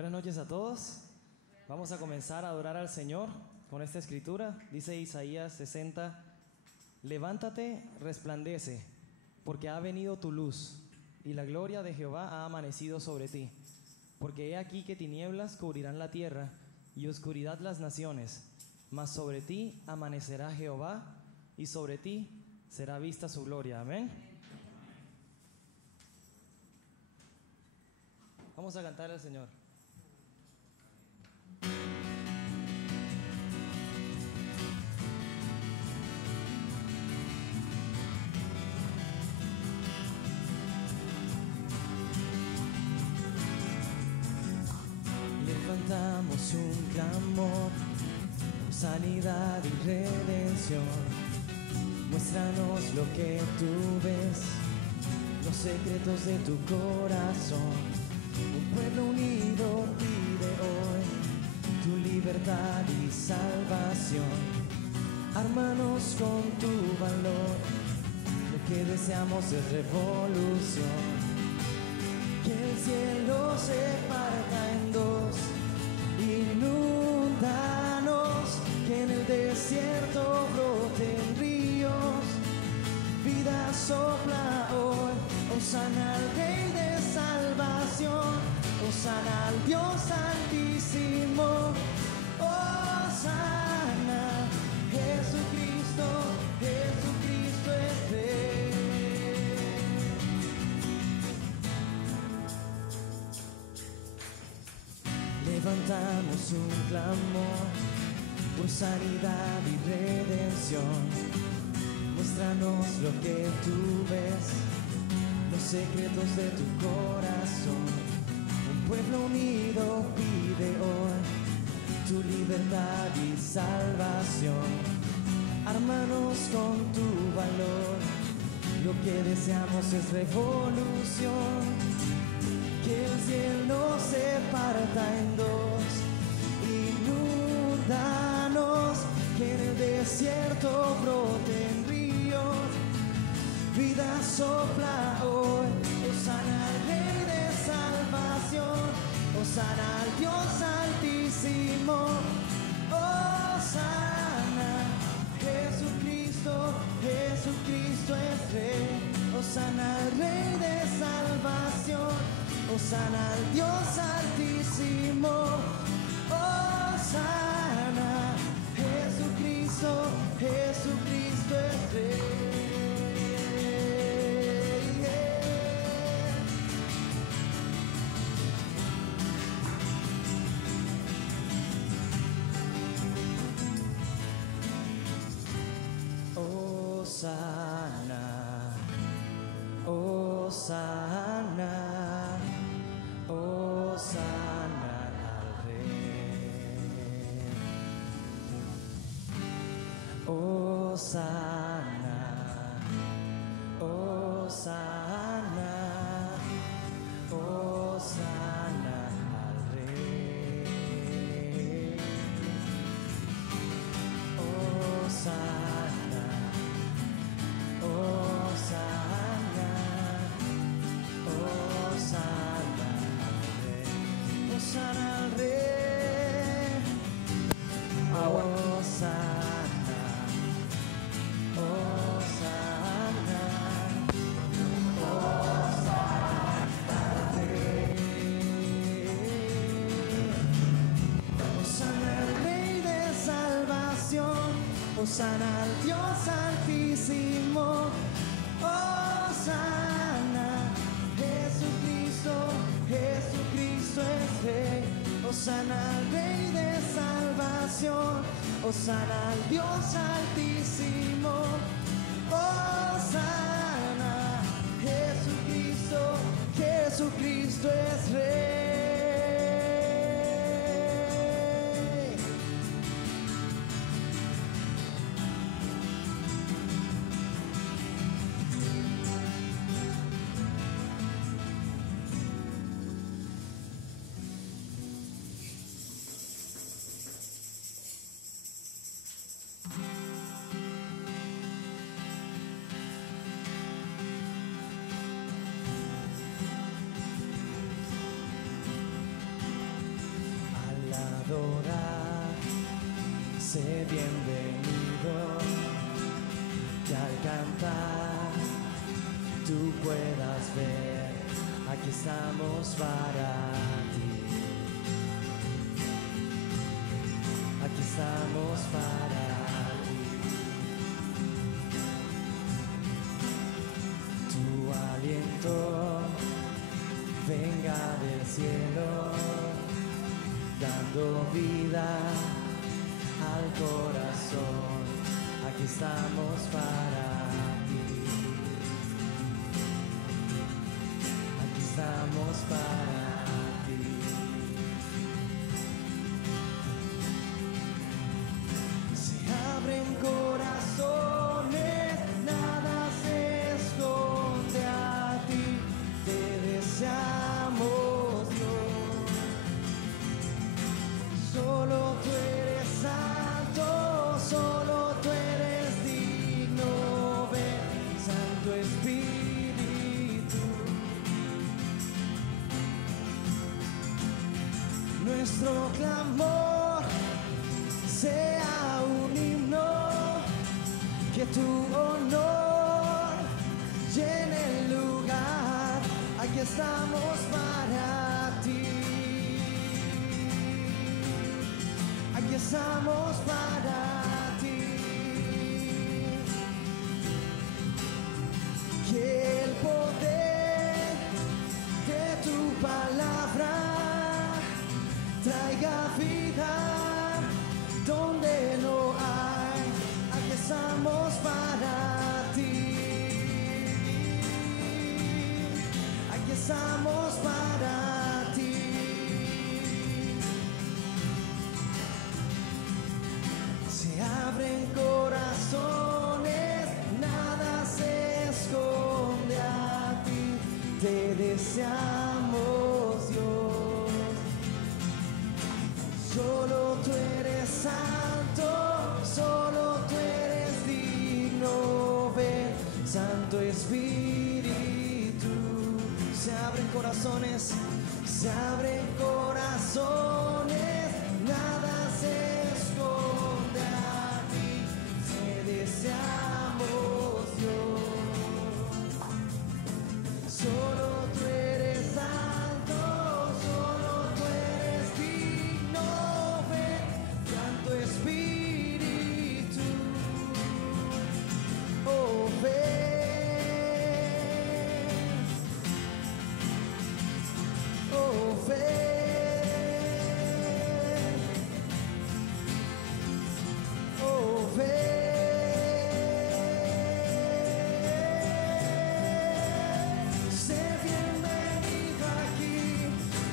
Buenas noches a todos. Vamos a comenzar a adorar al Señor con esta escritura. Dice Isaías 60: levántate, resplandece, porque ha venido tu luz, y la gloria de Jehová ha amanecido sobre ti. Porque he aquí que tinieblas cubrirán la tierra, y oscuridad las naciones, mas sobre ti amanecerá Jehová, y sobre ti será vista su gloria. Amén. Vamos a cantar al Señor. Levantamos un clamor por sanidad y redención. Muéstranos lo que tú ves, los secretos de tu corazón. Un pueblo unido pide hoy tu libertad y salvación. Ármanos con tu valor, lo que deseamos es revolución. Que el cielo se parta en dos, inúndanos, que en el desierto broten ríos. Vida sopla hoy, hosana al Rey de salvación, hosana al Dios altísimo, hosana, Jesucristo, Jesucristo es Rey. Levantamos un clamor por sanidad y redención. Muéstranos lo que tú ves, los secretos de tu corazón. Un pueblo unido pide hoy tu libertad y salvación. Ármanos con tu valor, lo que deseamos es revolución. Que el cielo se parta en dos, inúndanos, que en el desierto broten ríos. Vida sopla hoy, hosana al Rey de salvación, hosana al Dios altísimo, hosana, Jesucristo, Jesucristo es Rey, hosana al Rey de salvación, hosana al Dios altísimo, hosana, Jesucristo, Jesucristo es Rey. Hosana, hosana, hosana al Rey. Hosana, hosana, hosana al Rey. Hosana, hosana, hosana al Rey. Hosana al Rey. Hosana, hosana, hosana al Rey. Hosana al Rey de salvación, hosana al Dios altísimo, hosana, Jesucristo, Jesucristo es Rey, hosana al Rey de salvación, hosana al Dios altísimo, hosana, Jesucristo, Jesucristo es Rey. bienvenido, que al cantar tú puedas ver, aquí estamos para ti, aquí estamos para ti. Tu aliento venga del cielo, dando vida al corazón, aquí estamos para ti, aquí estamos para ti. Se abren corazones, nada se esconde a ti, te deseamos Dios, solo tú eres santo, solo tú eres digno, ven, Santo Espíritu. Nuestro clamor sea un himno, que tu honor llene el lugar, aquí estamos para ti, aquí estamos para ti. Que el poder de tu palabra traiga vida donde no hay, aquí estamos para ti, aquí estamos para ti. Se abren corazones, nada se esconde a ti, te deseamos Dios, solo tú eres santo, solo tú eres digno, ven, Santo Espíritu. Se abren corazones, se abren corazones, nada se esconde a ti, te deseamos Dios, solo tú eres santo, solo tú eres digno, ven, Santo Espíritu, oh ven, oh ven, oh ven. Sé bienvenido aquí,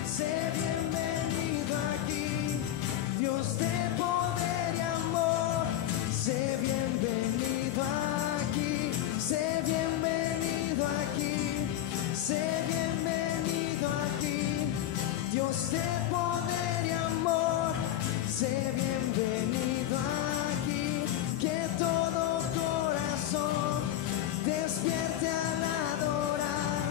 sé bienvenido aquí, Dios de poder y amor, sé bienvenido aquí, sé bienvenido aquí, sé bienvenido aquí, Dios de poder y amor, sé bienvenido aquí, que todo corazón despierte al adorar,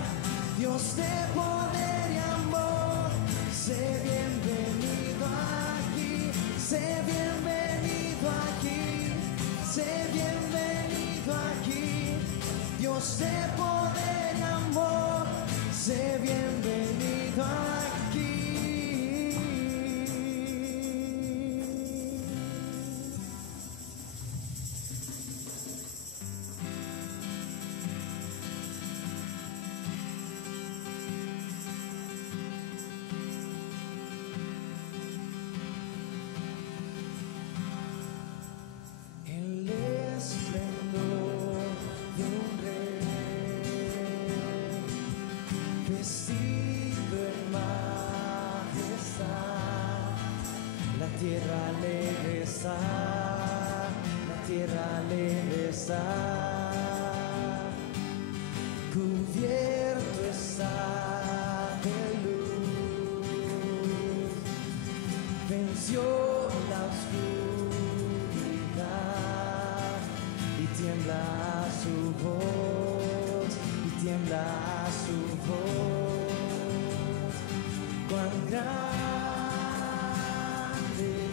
Dios de poder y amor, sé bienvenido aquí, sé bienvenido aquí, sé bienvenido aquí, Dios de poder y amor, sé bienvenido aquí. El esplendor de un rey, vestido en majestad, la tierra alegre está, la tierra alegre está, cubierto está de luz, venció la oscuridad y tiembla su voz, y tiembla su voz. Cuán grande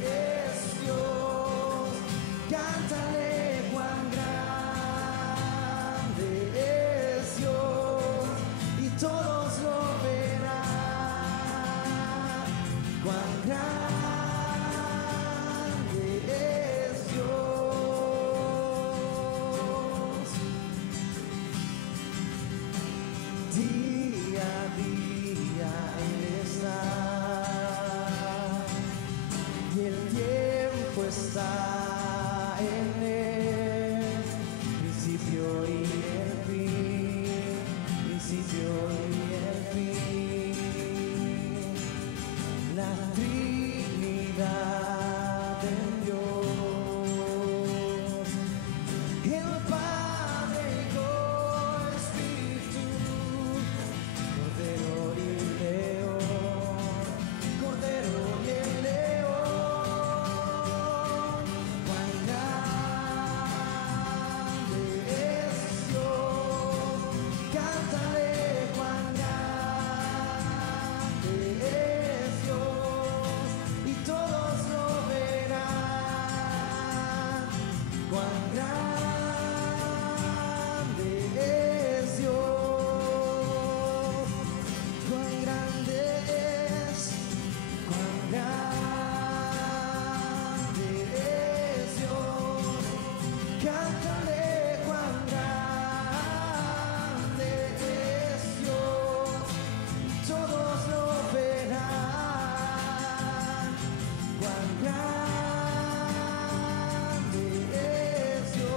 es Dios, principio y el fin, principio y el fin. La Trinidad en Dios, el Padre, Hijo, Espíritu, Cordero y León, Cordero y el León. Cuán grande es Dios, cántale, cuán grande es Dios, y todos lo verán. Cuán grande es Dios, cuán grande es, cuán grande es Dios. Cántale, cuán grande es Dios, todos lo verán. Cuán grande es Dios.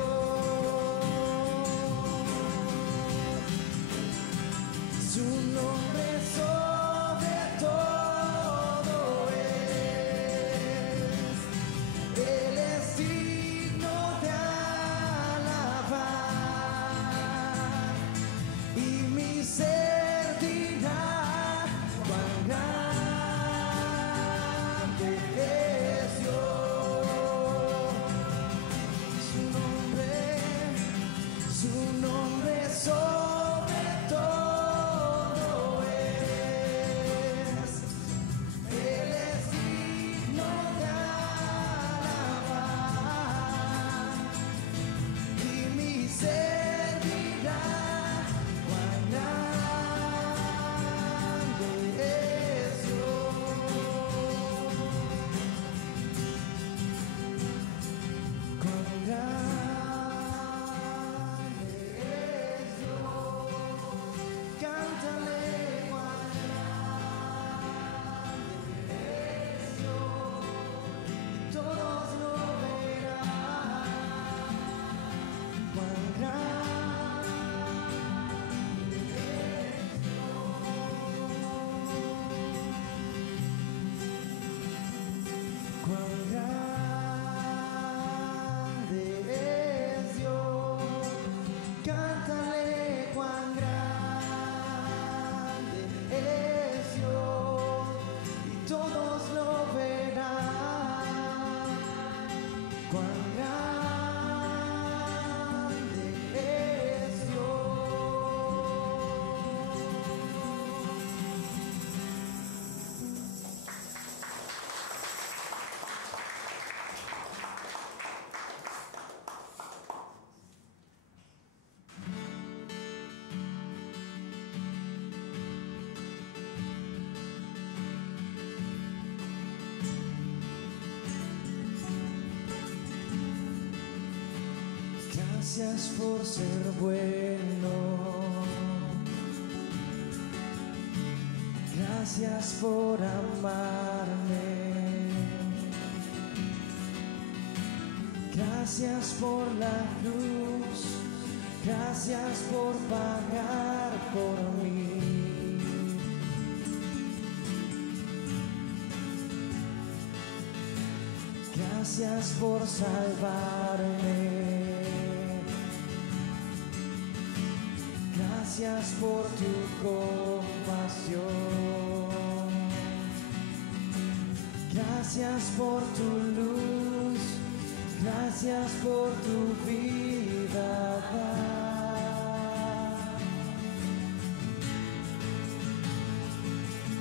Su nombre sobre todo es. Él es digno de alabar, y mi ser dirá cuán grande es Dios. Su nombre sobre todo es. Él es digno de alabar, y mi ser dirá cuán grande es Dios. Cuán grande es Dios. Cántale, cuán grande es Dios, y todos lo verán. Cuán grande es Dios. Cuán grande es Dios. Cántale, cuán grande es Dios, y todos lo verán. Cuán grande es Dios. Gracias por ser bueno, gracias por amarme, gracias por la cruz, gracias por pagar por mí. Gracias por salvarme. Gracias por tu compasión. Gracias por tu luz. Gracias por tu vida.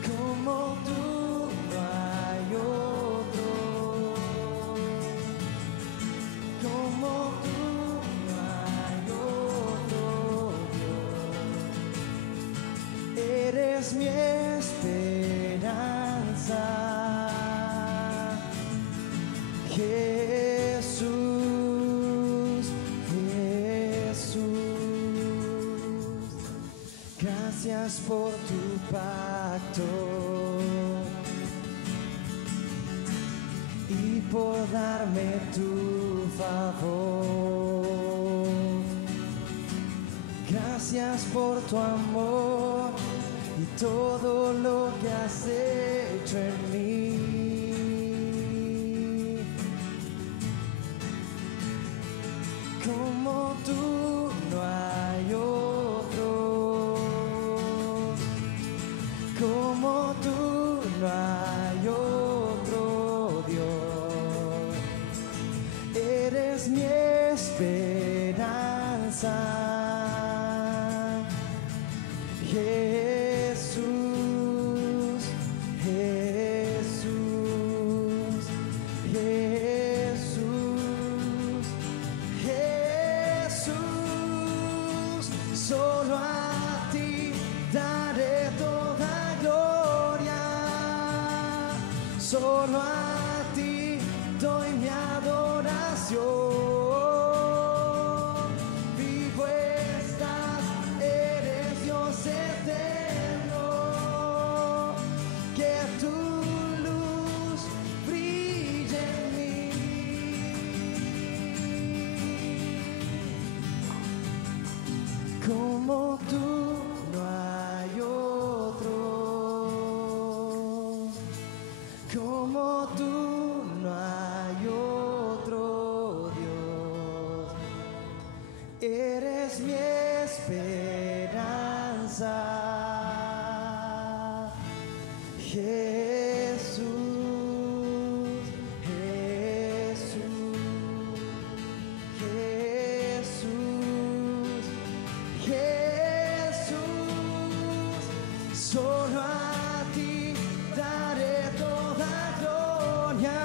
Como tú no hay otro. Como tú no hay otro Dios. Eres mi esperanza, Jesús, Jesús. Gracias por tu pacto y por darme tu favor. Gracias por tu amor y todo lo que has hecho en mí. Como tú no hay otro, como tú no hay otro Dios. Eres mi esperanza. Jesús, Jesús, Jesús, Jesús. Solo a ti daré toda gloria. Solo a ti doy mi adoración. Como tú no hay otro, como tú no hay otro Dios. Eres mi esperanza, Jesús, Jesús, Jesús. Jesús, solo a ti daré toda gloria,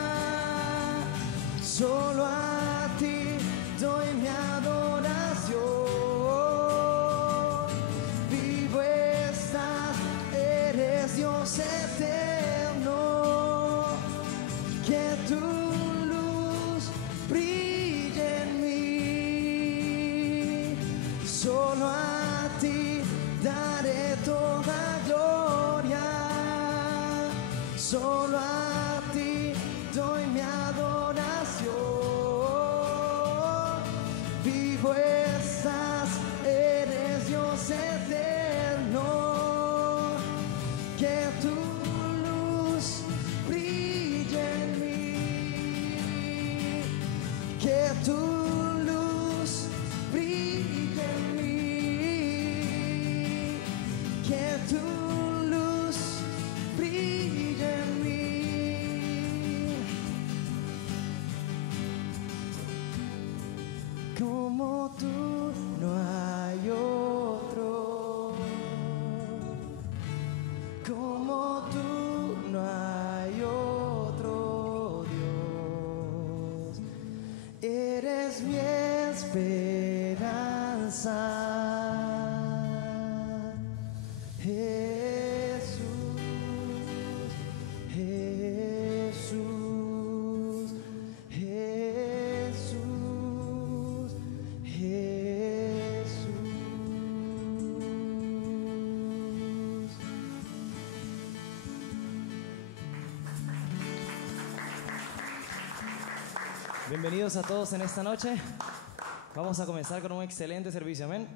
solo a ti doy mi adoración. Vivo estás, eres Dios eterno, que tu luz brille en mí. Solo a ti daré toda gloria, solo a ti doy mi adoración. Vivo estás, eres Dios eterno, que tu luz brille en mí, que tu luz brille en mí, que tu luz brille en mí. Como tú no hay otro, como tú no hay otro Dios. Eres mi esperanza. Jesús, Jesús, Jesús, Jesús. Bienvenidos a todos en esta noche. Vamos a comenzar con un excelente servicio, amén.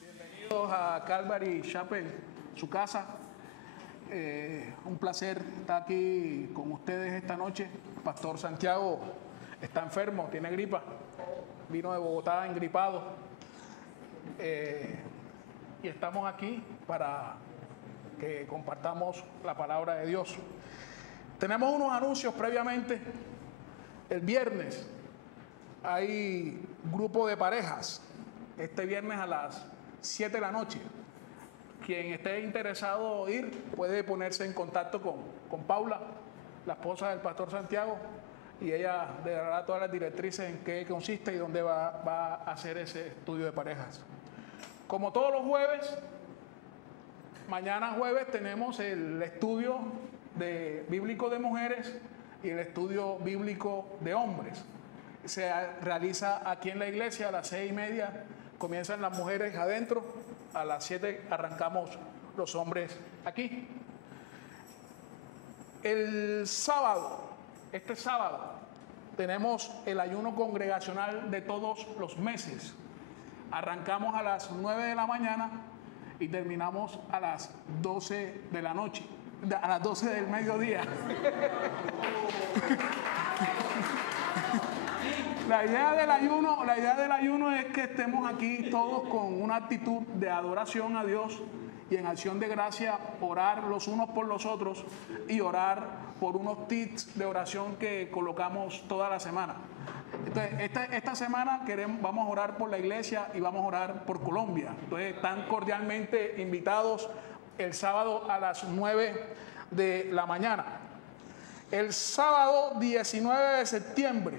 Bienvenidos a Calvary Chapel, su casa. Un placer estar aquí con ustedes esta noche. Pastor Santiago está enfermo, tiene gripa. vino de Bogotá engripado. Y estamos aquí para que compartamos la palabra de Dios. Tenemos unos anuncios previamente. El viernes hay grupo de parejas. Este viernes a las 7 de la noche. Quien esté interesado en ir puede ponerse en contacto con Paula, la esposa del pastor Santiago, y ella le dará todas las directrices en qué consiste y dónde va a hacer ese estudio de parejas. Como todos los jueves, mañana jueves tenemos el estudio bíblico de mujeres y el estudio bíblico de hombres. Se realiza aquí en la iglesia a las 6:30, comienzan las mujeres adentro, a las 7 arrancamos los hombres aquí. El sábado, este sábado, tenemos el ayuno congregacional de todos los meses. Arrancamos a las 9 de la mañana y terminamos a las 12 de la noche, a las 12 del mediodía. La idea del ayuno es que estemos aquí todos con una actitud de adoración a Dios y en acción de gracia orar los unos por los otros y orar por unos tips de oración que colocamos toda la semana. Entonces, esta semana vamos a orar por la iglesia y vamos a orar por Colombia. Entonces, están cordialmente invitados el sábado a las 9 de la mañana. El sábado 19 de septiembre,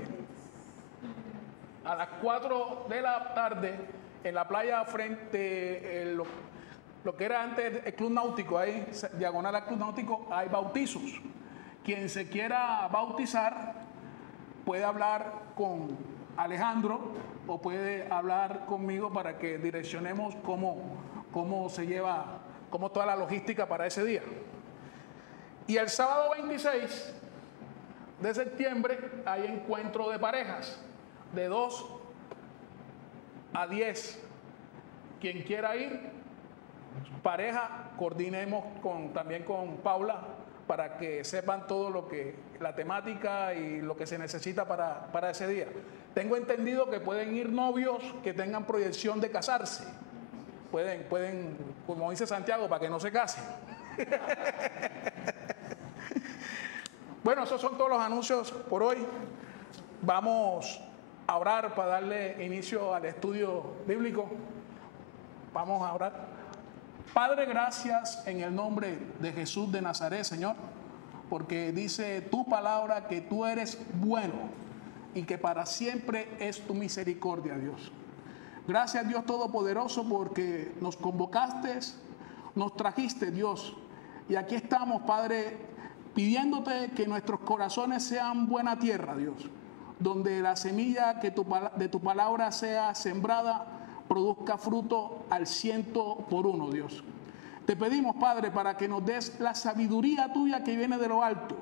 a las 4 de la tarde, en la playa frente lo que era antes el Club Náutico, ahí diagonal al Club Náutico, hay bautizos. Quien se quiera bautizar puede hablar con Alejandro o puede hablar conmigo para que direccionemos cómo se lleva, cómo toda la logística para ese día. Y el sábado 26 de septiembre hay encuentro de parejas de 2 a 10. Quien quiera ir, pareja, coordinemos también con Paula para que sepan todo lo que la temática y lo que se necesita para ese día. Tengo entendido que pueden ir novios que tengan proyección de casarse. Pueden, como dice Santiago, para que no se casen. Bueno, esos son todos los anuncios por hoy. Vamos a orar para darle inicio al estudio bíblico. Vamos a orar. Padre, gracias en el nombre de Jesús de Nazaret, Señor, porque dice tu palabra que tú eres bueno y que para siempre es tu misericordia, Dios. Gracias, Dios Todopoderoso, porque nos convocaste, nos trajiste, Dios, y aquí estamos, Padre, pidiéndote que nuestros corazones sean buena tierra, Dios, donde la semilla de tu palabra sea sembrada, produzca fruto al 100%, Dios. Te pedimos, Padre, para que nos des la sabiduría tuya que viene de lo alto,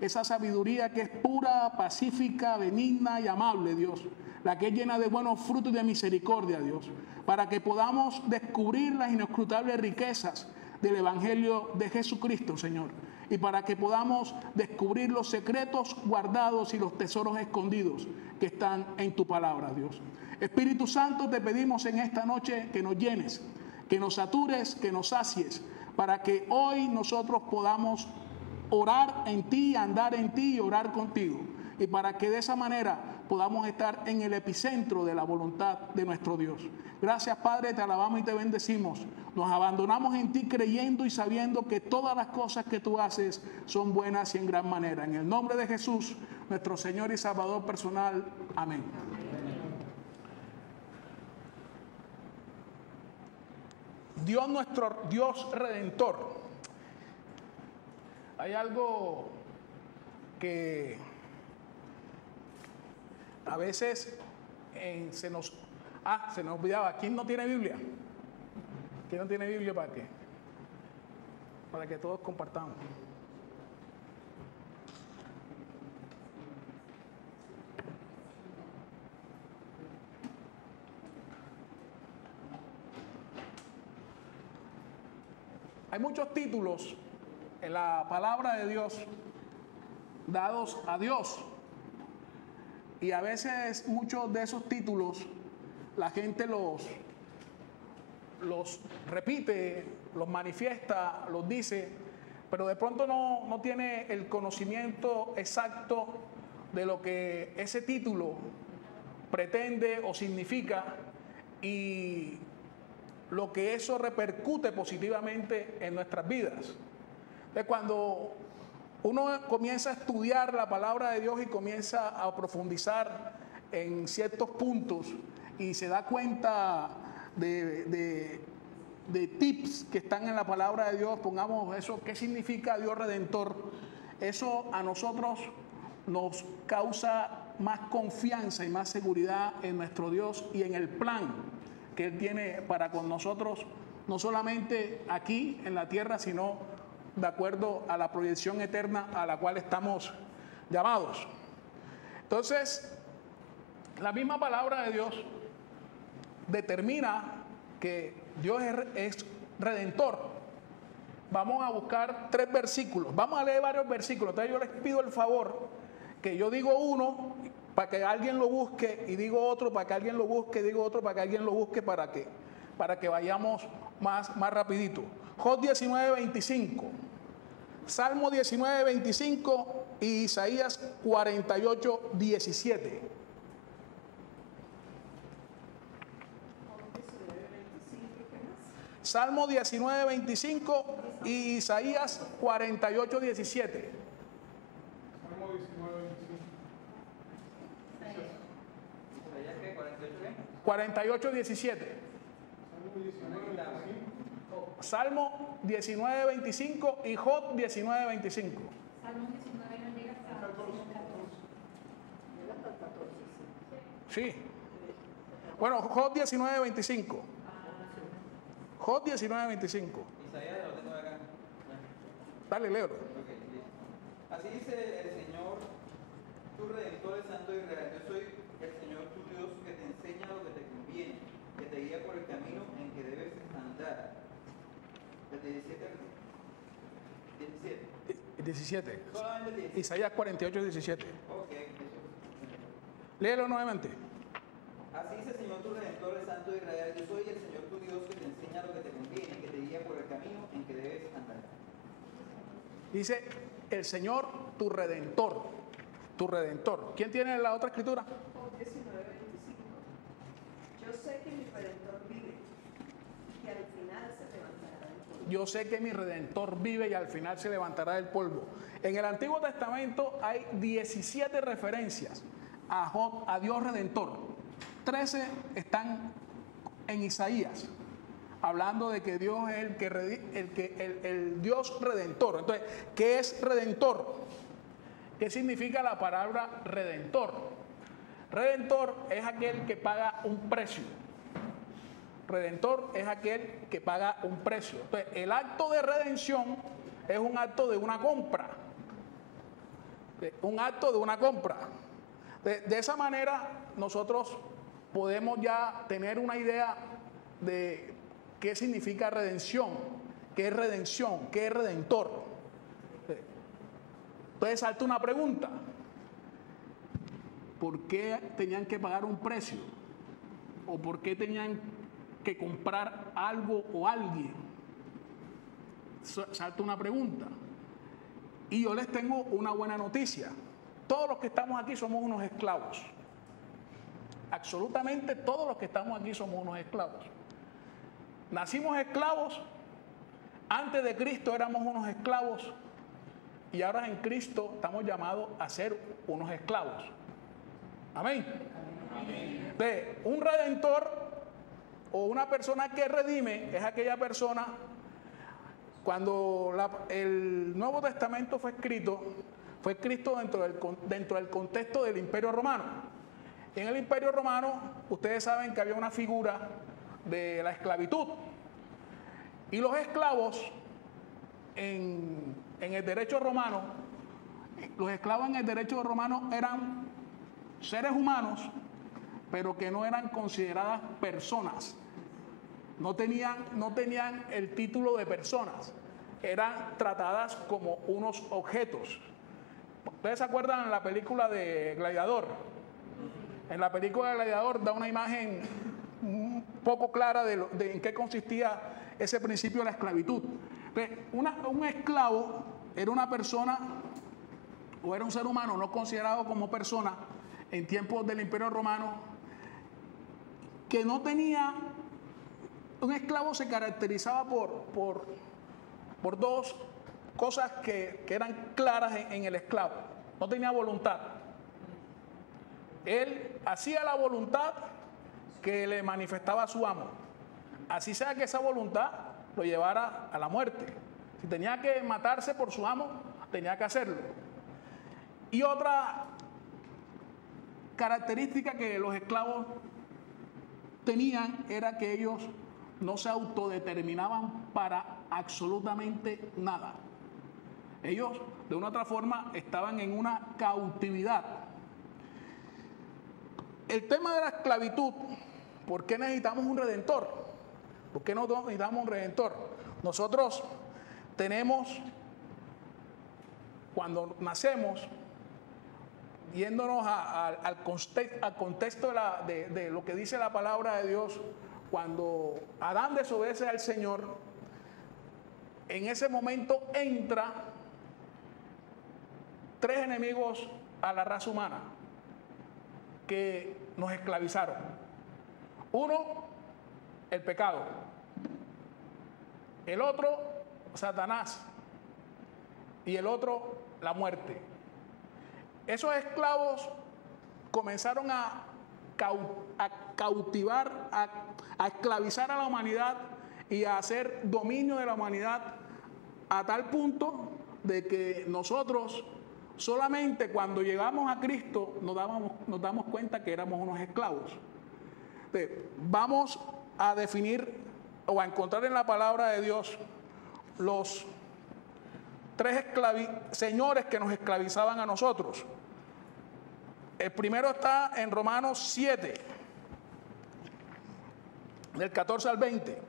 esa sabiduría que es pura, pacífica, benigna y amable, Dios, la que es llena de buenos frutos y de misericordia, Dios, para que podamos descubrir las inescrutables riquezas del Evangelio de Jesucristo, Señor, y para que podamos descubrir los secretos guardados y los tesoros escondidos que están en tu palabra, Dios. Espíritu Santo, te pedimos en esta noche que nos llenes, que nos satures, que nos sacies, para que hoy nosotros podamos orar en ti, andar en ti y orar contigo, y para que de esa manera podamos estar en el epicentro de la voluntad de nuestro Dios. Gracias, Padre, te alabamos y te bendecimos. Nos abandonamos en ti creyendo y sabiendo que todas las cosas que tú haces son buenas y en gran manera. En el nombre de Jesús, nuestro Señor y Salvador personal. Amén. Dios, nuestro Dios Redentor. Hay algo que a veces se nos olvidaba. ¿Quién no tiene Biblia? ¿Quién no tiene Biblia para qué? Para que todos compartamos. Hay muchos títulos en la palabra de Dios dados a Dios. Y a veces muchos de esos títulos la gente los repite, los manifiesta, los dice, pero de pronto no tiene el conocimiento exacto de lo que ese título pretende o significa y lo que eso repercute positivamente en nuestras vidas. Entonces, cuando uno comienza a estudiar la palabra de Dios y comienza a profundizar en ciertos puntos y se da cuenta de tips que están en la palabra de Dios, pongamos eso, ¿qué significa Dios Redentor? Eso a nosotros nos causa más confianza y más seguridad en nuestro Dios y en el plan que Él tiene para con nosotros, no solamente aquí en la tierra, sino de acuerdo a la proyección eterna a la cual estamos llamados. Entonces, la misma palabra de Dios determina que Dios es redentor. Vamos a buscar 3 versículos. Vamos a leer varios versículos. Entonces yo les pido el favor que yo digo uno para que alguien lo busque y digo otro para que alguien lo busque y digo otro para que alguien lo busque para que vayamos más rapidito. Job 19:25, Salmo 19:25 y Isaías 48:17. Salmo 19:25 y Isaías 48:17. Salmo 19:25. ¿Isaías qué? ¿48 qué? 48:17. Salmo 19:25 y Job 19:25. Salmo 19 no llega hasta el 14. Llega hasta el 14, Sí. Bueno, Job 19:25. Job 19:25. Isaías lo tengo acá. Dale, léelo. Ok, listo. Así dice el Señor, tu Redentor, el Santo de Israel. Yo soy el Señor tu Dios que te enseña lo que te conviene, que te guía por el camino en que debes andar. Desde 17. Solamente 17. Isaías 48:17. Ok, eso. Léelo nuevamente. Así dice el Señor tu Redentor, el Santo de Israel. Yo soy el Señor tu Dios que te enseña lo que te conviene, que te guía por el camino en que debes andar. Dice el Señor tu Redentor. Tu Redentor. ¿Quién tiene la otra escritura? Job 19:25. Yo sé que mi Redentor vive y al final se levantará del polvo. Yo sé que mi Redentor vive y al final se levantará del polvo. En el Antiguo Testamento hay 17 referencias a Dios Redentor. 13 están en Isaías, hablando de que Dios es el Dios Redentor. Entonces, ¿qué es Redentor? ¿Qué significa la palabra Redentor? Redentor es aquel que paga un precio. Redentor es aquel que paga un precio. Entonces, el acto de redención es un acto de una compra. Un acto de una compra. De esa manera, nosotros podemos ya tener una idea de qué significa redención, qué es redentor. Entonces salta una pregunta: ¿por qué tenían que pagar un precio? ¿O por qué tenían que comprar algo o alguien? Salta una pregunta. Y yo les tengo una buena noticia. Todos los que estamos aquí somos unos esclavos. Absolutamente todos los que estamos aquí somos unos esclavos. Nacimos esclavos, antes de Cristo éramos unos esclavos y ahora en Cristo estamos llamados a ser unos esclavos. Amén. Entonces, un redentor o una persona que redime es aquella persona, cuando el Nuevo Testamento fue escrito dentro del contexto del Imperio Romano. En el Imperio Romano, ustedes saben que había una figura de la esclavitud. Y los esclavos en el derecho romano, los esclavos en el derecho romano eran seres humanos, pero que no eran consideradas personas. No tenían el título de personas. Eran tratadas como unos objetos. ¿Ustedes se acuerdan de la película de Gladiador? en la película Gladiador da una imagen un poco clara de en qué consistía ese principio de la esclavitud. Un esclavo era una persona o era un ser humano no considerado como persona en tiempos del Imperio Romano, que no tenía, un esclavo se caracterizaba por dos cosas que eran claras en el esclavo. No tenía voluntad. Él hacía la voluntad que le manifestaba su amo. Así sea que esa voluntad lo llevara a la muerte. Si tenía que matarse por su amo, tenía que hacerlo. Y otra característica que los esclavos tenían era que ellos no se autodeterminaban para absolutamente nada. Ellos, de una u otra forma, estaban en una cautividad. El tema de la esclavitud, ¿por qué necesitamos un redentor? ¿Por qué no necesitamos un redentor? Nosotros tenemos, cuando nacemos, yéndonos al contexto de lo que dice la palabra de Dios, cuando Adán desobedece al Señor, en ese momento entra 3 enemigos a la raza humana que nos esclavizaron. Uno, el pecado. El otro, Satanás. Y el otro, la muerte. Esos esclavos comenzaron a cautivar, a esclavizar a la humanidad y a hacer dominio de la humanidad a tal punto de que nosotros solamente cuando llegamos a Cristo nos damos cuenta que éramos unos esclavos. Entonces, vamos a definir o a encontrar en la palabra de Dios los 3 señores que nos esclavizaban a nosotros. El primero está en Romanos 7, del 14 al 20.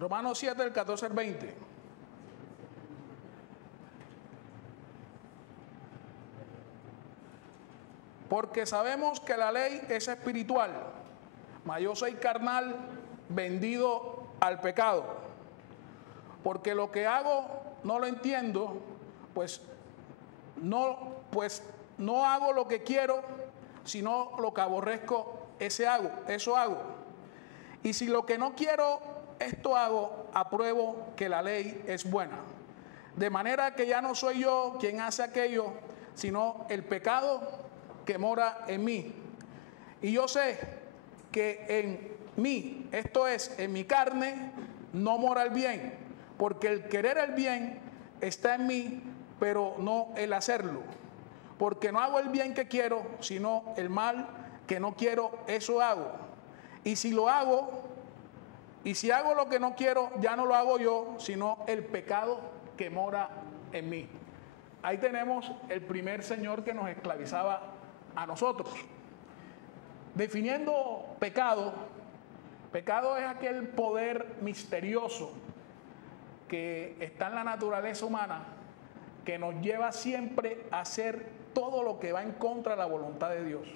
Romanos 7, del 14 al 20. Porque sabemos que la ley es espiritual, mas yo soy carnal, vendido al pecado. Porque lo que hago no lo entiendo, pues no hago lo que quiero, sino lo que aborrezco, eso hago. Y si lo que no quiero, esto hago, apruebo que la ley es buena. De manera que ya no soy yo quien hace aquello, sino el pecado que mora en mí. Y yo sé que en mí, esto es, en mi carne, no mora el bien, porque el querer el bien está en mí, pero no el hacerlo. Porque no hago el bien que quiero, sino el mal que no quiero, eso hago. Y si lo hago, y si hago lo que no quiero, ya no lo hago yo, sino el pecado que mora en mí. Ahí tenemos el primer señor que nos esclavizaba a nosotros. Definiendo pecado, pecado es aquel poder misterioso que está en la naturaleza humana, que nos lleva siempre a hacer todo lo que va en contra de la voluntad de Dios.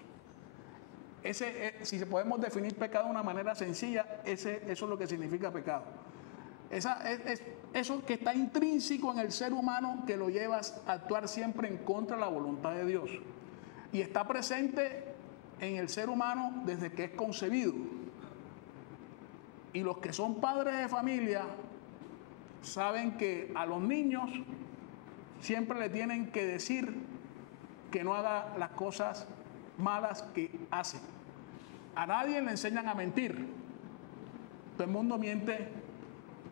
Si podemos definir pecado de una manera sencilla, eso es lo que significa pecado. Eso que está intrínseco en el ser humano, que lo llevas a actuar siempre en contra de la voluntad de Dios. Y está presente en el ser humano desde que es concebido. Y los que son padres de familia saben que a los niños siempre le tienen que decir que no haga las cosas malas que hacen. A nadie le enseñan a mentir. Todo el mundo miente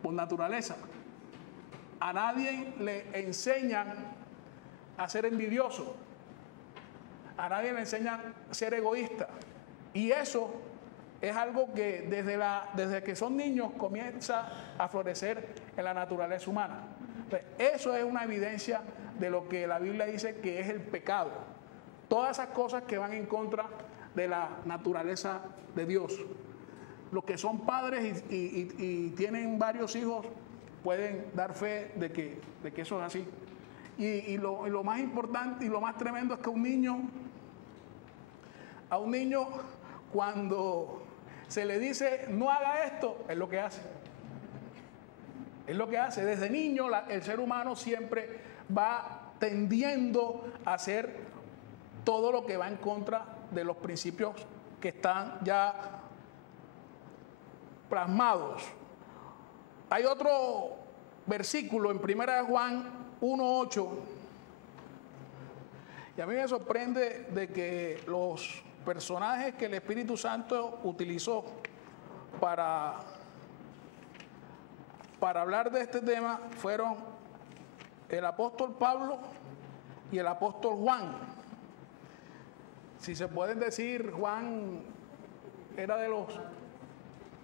por naturaleza. A nadie le enseñan a ser envidioso. A nadie le enseñan a ser egoísta. Y eso es algo que desde que son niños comienza a florecer en la naturaleza humana. Entonces, eso es una evidencia de lo que la Biblia dice que es el pecado. Todas esas cosas que van en contra de la naturaleza de Dios. los que son padres y tienen varios hijos pueden dar fe de que eso es así. Y lo más importante y lo más tremendo es que a un niño cuando se le dice no haga esto, es lo que hace. Es lo que hace. Desde niño el ser humano siempre va tendiendo a hacer todo lo que va en contra de los principios que están ya plasmados. Hay otro versículo en 1 Juan 1:8, y a mí me sorprende de que los personajes que el Espíritu Santo utilizó para hablar de este tema fueron el apóstol Pablo y el apóstol Juan. Si se pueden decir, Juan era de los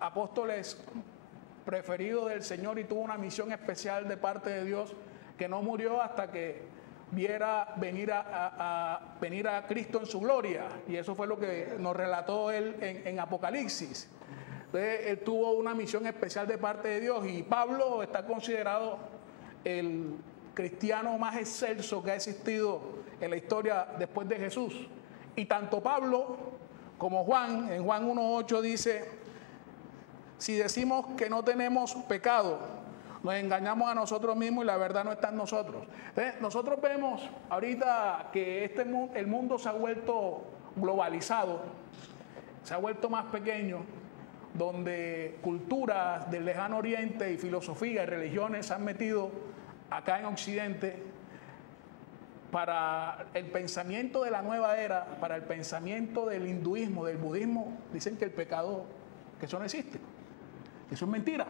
apóstoles preferidos del Señor y tuvo una misión especial de parte de Dios, que no murió hasta que viera venir a Cristo en su gloria, y eso fue lo que nos relató él en Apocalipsis. Entonces, él tuvo una misión especial de parte de Dios, y Pablo está considerado el cristiano más excelso que ha existido en la historia después de Jesús. Y tanto Pablo como Juan, en Juan 1:8 dice: si decimos que no tenemos pecado, nos engañamos a nosotros mismos y la verdad no está en nosotros. Entonces, nosotros vemos ahorita que el mundo se ha vuelto globalizado, se ha vuelto más pequeño, donde culturas del lejano oriente y filosofía y religiones se han metido acá en Occidente. Para el pensamiento de la nueva era, para el pensamiento del hinduismo, del budismo, dicen que el pecado, que eso no existe, eso es mentira.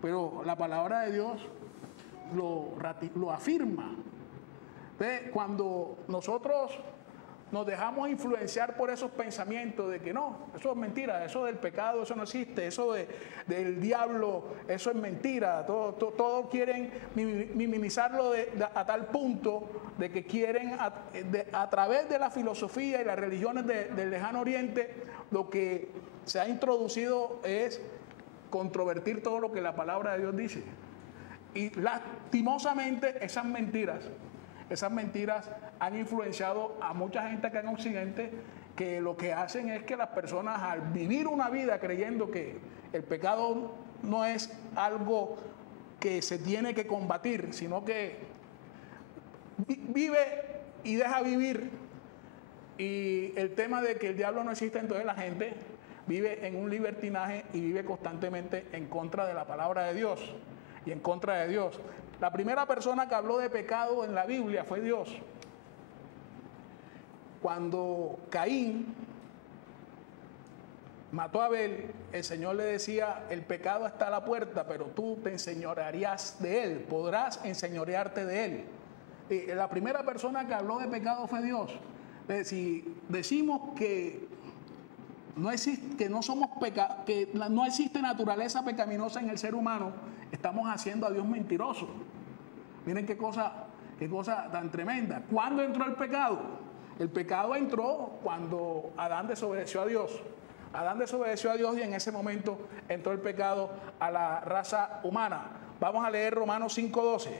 Pero la palabra de Dios lo afirma. ¿Ve? Cuando nosotros nos dejamos influenciar por esos pensamientos de que no, eso es mentira, eso del pecado, eso no existe, eso del diablo, eso es mentira, todo quieren minimizarlo a tal punto de que quieren a través de la filosofía y las religiones del lejano oriente, lo que se ha introducido es controvertir todo lo que la palabra de Dios dice. Y lastimosamente esas mentiras han influenciado a mucha gente acá en Occidente, que lo que hacen es que las personas, al vivir una vida creyendo que el pecado no es algo que se tiene que combatir, sino que vive y deja vivir, y el tema de que el diablo no existe, entonces la gente vive en un libertinaje y vive constantemente en contra de la palabra de Dios y en contra de Dios. La primera persona que habló de pecado en la Biblia fue Dios. Cuando Caín mató a Abel, el Señor le decía: el pecado está a la puerta, pero tú te enseñorearías de él, podrás enseñorearte de él. Y la primera persona que habló de pecado fue Dios. Si decimos que no existe naturaleza pecaminosa en el ser humano, estamos haciendo a Dios mentiroso. Miren qué cosa tan tremenda. ¿Cuándo entró el pecado? El pecado entró cuando Adán desobedeció a Dios. Adán desobedeció a Dios y en ese momento entró el pecado a la raza humana. Vamos a leer Romanos 5:12.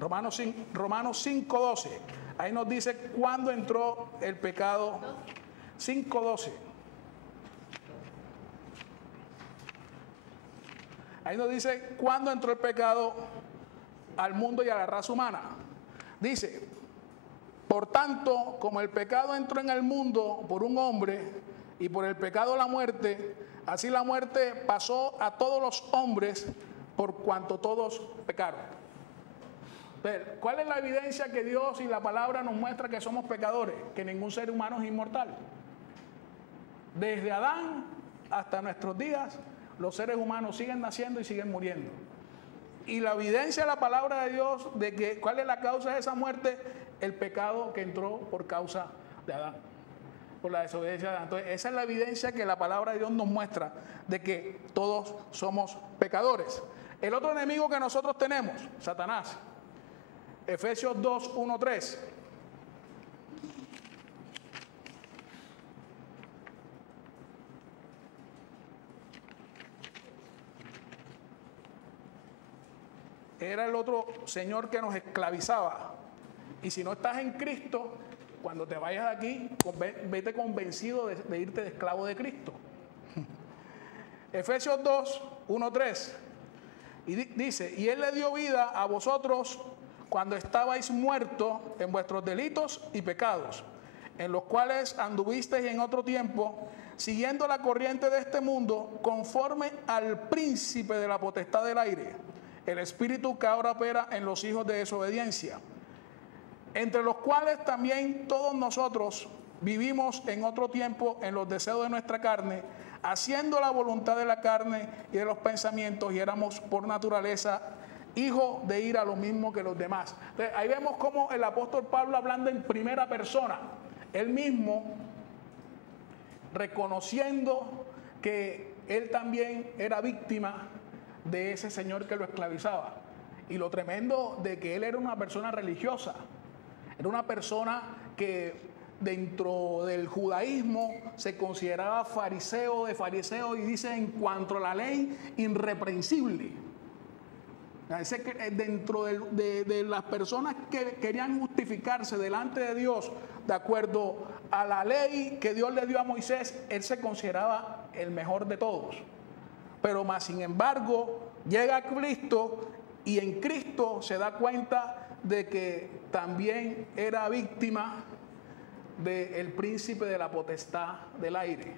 Romanos 5:12. Ahí nos dice cuándo entró el pecado. 5:12. Ahí nos dice cuándo entró el pecado al mundo y a la raza humana. Dice: por tanto, como el pecado entró en el mundo por un hombre, y por el pecado la muerte, así la muerte pasó a todos los hombres, por cuanto todos pecaron. Pero, ¿cuál es la evidencia que Dios y la palabra nos muestra que somos pecadores? Que ningún ser humano es inmortal. Desde Adán hasta nuestros días, los seres humanos siguen naciendo y siguen muriendo. Y la evidencia de la palabra de Dios de que cuál es la causa de esa muerte, el pecado que entró por causa de Adán, por la desobediencia de Adán. Entonces, esa es la evidencia que la palabra de Dios nos muestra de que todos somos pecadores. El otro enemigo que nosotros tenemos, Satanás. Efesios 2:1-3. era el otro señor que nos esclavizaba. Y si no estás en Cristo, cuando te vayas de aquí, vete convencido de irte de esclavo de Cristo. Efesios 2, 1, 3. Y dice, y Él le dio vida a vosotros cuando estabais muertos en vuestros delitos y pecados, en los cuales anduvisteis en otro tiempo, siguiendo la corriente de este mundo, conforme al príncipe de la potestad del aire, el espíritu que ahora opera en los hijos de desobediencia, entre los cuales también todos nosotros vivimos en otro tiempo en los deseos de nuestra carne, haciendo la voluntad de la carne y de los pensamientos, y éramos por naturaleza hijos de ira, lo mismo que los demás. Entonces, ahí vemos cómo el apóstol Pablo, hablando en primera persona, él mismo reconociendo que él también era víctima de ese señor que lo esclavizaba. Y lo tremendo de que él era una persona religiosa, era una persona que dentro del judaísmo se consideraba fariseo de fariseos, y dice en cuanto a la ley, irreprensible. Dice que dentro de las personas que querían justificarse delante de Dios de acuerdo a la ley que Dios le dio a Moisés, él se consideraba el mejor de todos. Pero más sin embargo llega a Cristo, y en Cristo se da cuenta de que también era víctima del príncipe de la potestad del aire,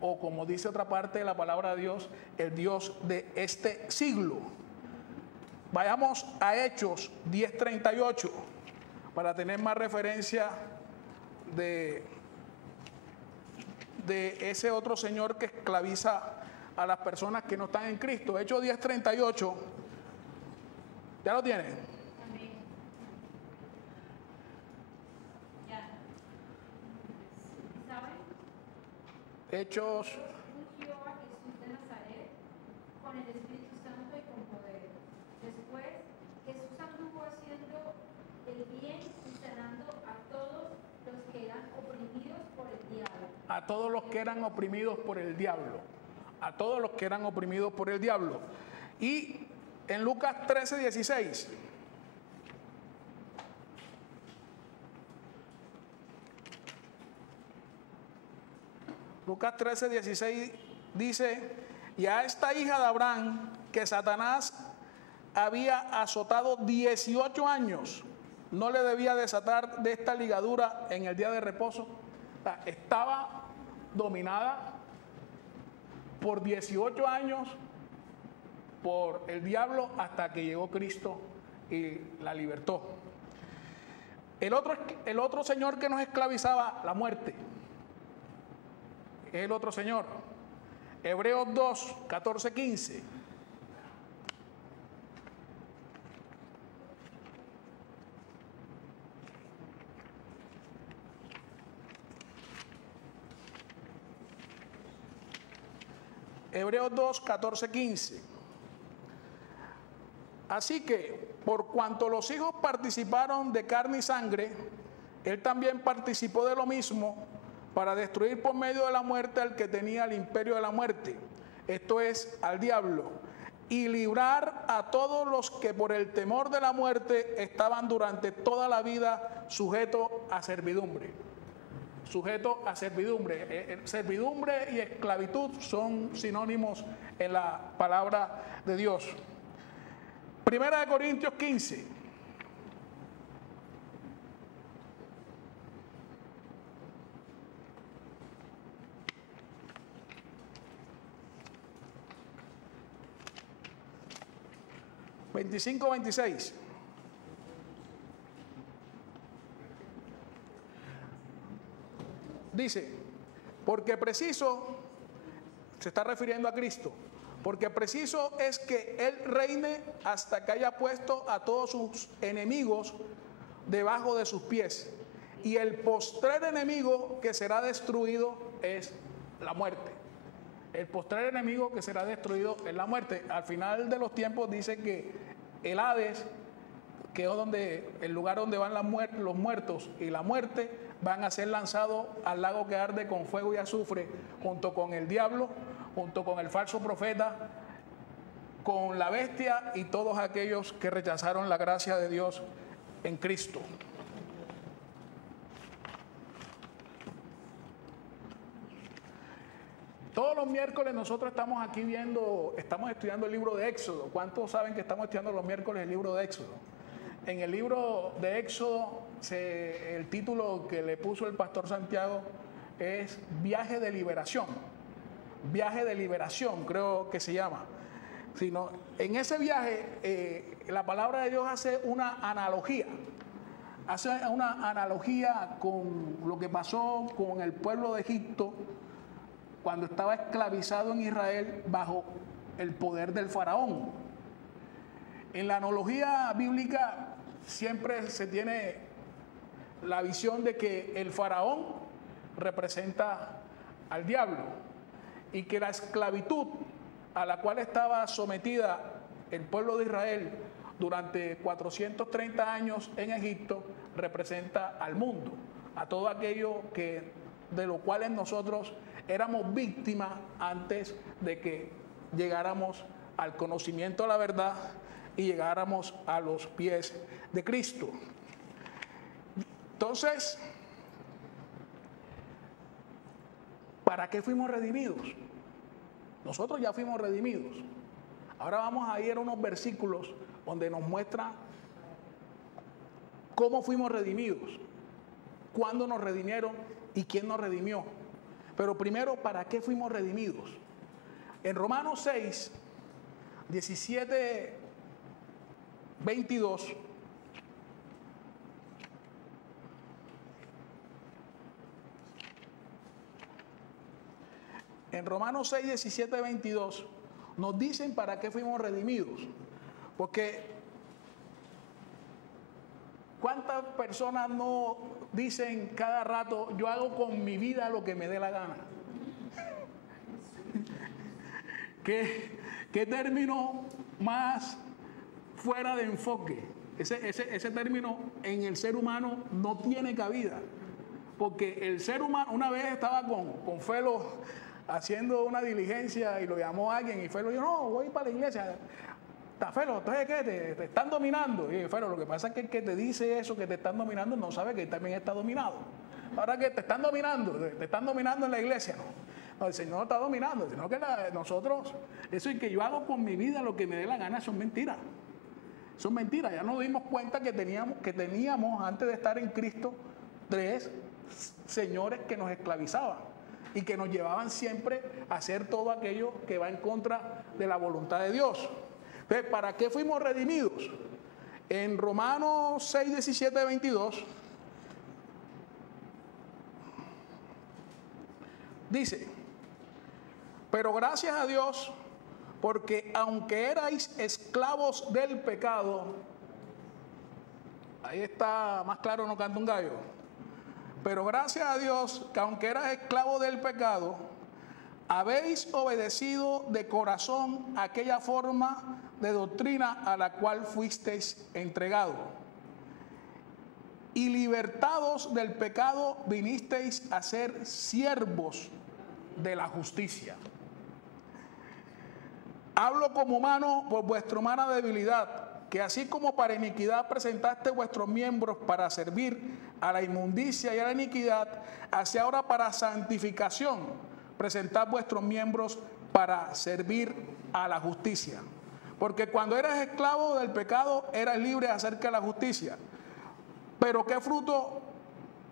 o como dice otra parte de la palabra de Dios, el Dios de este siglo. Vayamos a Hechos 10:38 para tener más referencia de ese otro señor que esclaviza a las personas que no están en Cristo. Hechos 10:38, ¿ya lo tienen? Amén. Ya. ¿Saben? Hechos, Ungió a Jesús de Nazaret con el Espíritu Santo y con poder. Después, Jesús anduvo haciendo el bien y sanando a todos los que eran oprimidos por el diablo. a todos los que eran oprimidos por el diablo, a todos los que eran oprimidos por el diablo. Y en Lucas 13:16, Lucas 13:16 dice, y a esta hija de Abraham que Satanás había azotado 18 años, no le debía desatar de esta ligadura en el día de reposo. O sea, estaba dominada por 18 años por el diablo hasta que llegó Cristo y la libertó. El otro señor que nos esclavizaba, la muerte, es el otro señor. Hebreos 2, 14, 15. Hebreos 2, 14, 15. Así que, por cuanto los hijos participaron de carne y sangre, él también participó de lo mismo, para destruir por medio de la muerte al que tenía el imperio de la muerte, esto es, al diablo, y librar a todos los que por el temor de la muerte estaban durante toda la vida sujetos a servidumbre. Sujeto a servidumbre. Servidumbre y esclavitud son sinónimos en la palabra de Dios. Primera de Corintios 15. (25, 26). Dice, porque preciso, se está refiriendo a Cristo, porque preciso es que Él reine hasta que haya puesto a todos sus enemigos debajo de sus pies. Y el postrer enemigo que será destruido es la muerte. El postrer enemigo que será destruido es la muerte. Al final de los tiempos dice que el Hades, que es el lugar donde van los muertos, y la muerte van a ser lanzados al lago que arde con fuego y azufre, junto con el diablo, junto con el falso profeta con la bestia y todos aquellos que rechazaron la gracia de Dios en Cristo. Todos los miércoles nosotros estamos aquí estamos estudiando el libro de Éxodo. ¿Cuántos saben que estamos estudiando los miércoles el libro de Éxodo? En el libro de Éxodo, el título que le puso el pastor Santiago es Viaje de Liberación. Viaje de Liberación, creo que se llama. En ese viaje, la palabra de Dios hace una analogía. Hace una analogía con lo que pasó con el pueblo de Egipto cuando estaba esclavizado en Israel bajo el poder del faraón. En la analogía bíblica siempre se tiene la visión de que el faraón representa al diablo y que la esclavitud a la cual estaba sometida el pueblo de Israel durante 430 años en Egipto representa al mundo, a todo aquello de lo cual nosotros éramos víctimas antes de que llegáramos al conocimiento de la verdad y llegáramos a los pies de Cristo. Entonces, ¿para qué fuimos redimidos? Nosotros ya fuimos redimidos. Ahora vamos a ir a unos versículos donde nos muestra cómo fuimos redimidos, cuándo nos redimieron y quién nos redimió. Pero primero, ¿para qué fuimos redimidos? En Romanos 6, 17, 22, en Romanos 6, 17, 22, nos dicen para qué fuimos redimidos. Porque ¿cuántas personas no dicen cada rato, yo hago con mi vida lo que me dé la gana? ¿Qué término más fuera de enfoque? Ese término en el ser humano no tiene cabida. Porque el ser humano, una vez estaba con Felo haciendo una diligencia y lo llamó alguien y Felo dijo, no, voy para la iglesia. Felo, entonces ¿qué? ¿Te están dominando? Y Felo, lo que pasa es que el que te dice eso, que te están dominando, no sabe que él también está dominado. Ahora que te están dominando en la iglesia, no, el Señor no está dominando, sino que nosotros, eso es que yo hago con mi vida lo que me dé la gana, son mentiras. Son mentiras, ya nos dimos cuenta que teníamos antes de estar en Cristo 3 señores que nos esclavizaban y que nos llevaban siempre a hacer todo aquello que va en contra de la voluntad de Dios. Entonces, ¿para qué fuimos redimidos? En Romanos 6, 17, 22 dice, pero gracias a Dios, porque aunque erais esclavos del pecado, ahí está más claro, no canta un gallo, pero gracias a Dios, que aunque eras esclavo del pecado, habéis obedecido de corazón aquella forma de doctrina a la cual fuisteis entregados. Y libertados del pecado vinisteis a ser siervos de la justicia. Hablo como humano por vuestra humana debilidad, que así como para iniquidad presentaste vuestros miembros para servir a la inmundicia y a la iniquidad, así ahora para santificación presentad vuestros miembros para servir a la justicia. Porque cuando eras esclavo del pecado, eras libre acerca de la justicia. Pero ¿qué fruto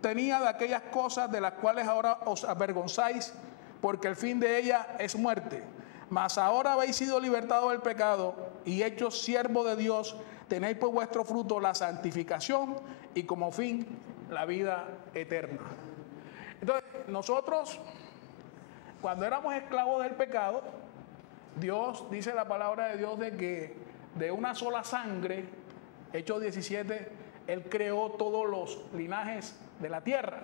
tenía de aquellas cosas de las cuales ahora os avergonzáis? Porque el fin de ellas es muerte. Mas ahora habéis sido libertados del pecado y hechos siervos de Dios, tenéis por vuestro fruto la santificación y como fin la vida eterna. Entonces, nosotros, cuando éramos esclavos del pecado, Dios, dice la palabra de Dios, de que de una sola sangre, Hechos 17, Él creó todos los linajes de la tierra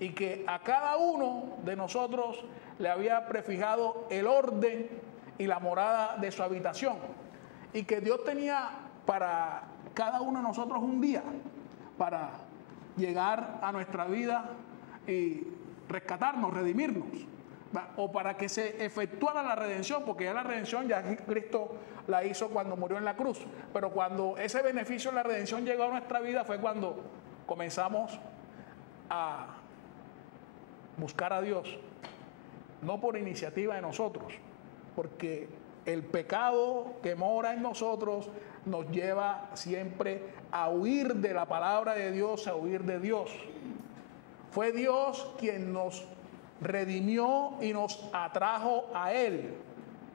y que a cada uno de nosotros le había prefijado el orden y la morada de su habitación y que Dios tenía para cada uno de nosotros un día para llegar a nuestra vida y rescatarnos, redimirnos. o para que se efectuara la redención, porque ya la redención ya Cristo la hizo cuando murió en la cruz, pero cuando ese beneficio de la redención llegó a nuestra vida fue cuando comenzamos a buscar a Dios, no por iniciativa de nosotros, porque el pecado que mora en nosotros nos lleva siempre a huir de la palabra de Dios, a huir de Dios. Fue Dios quien nos redimió y nos atrajo a Él.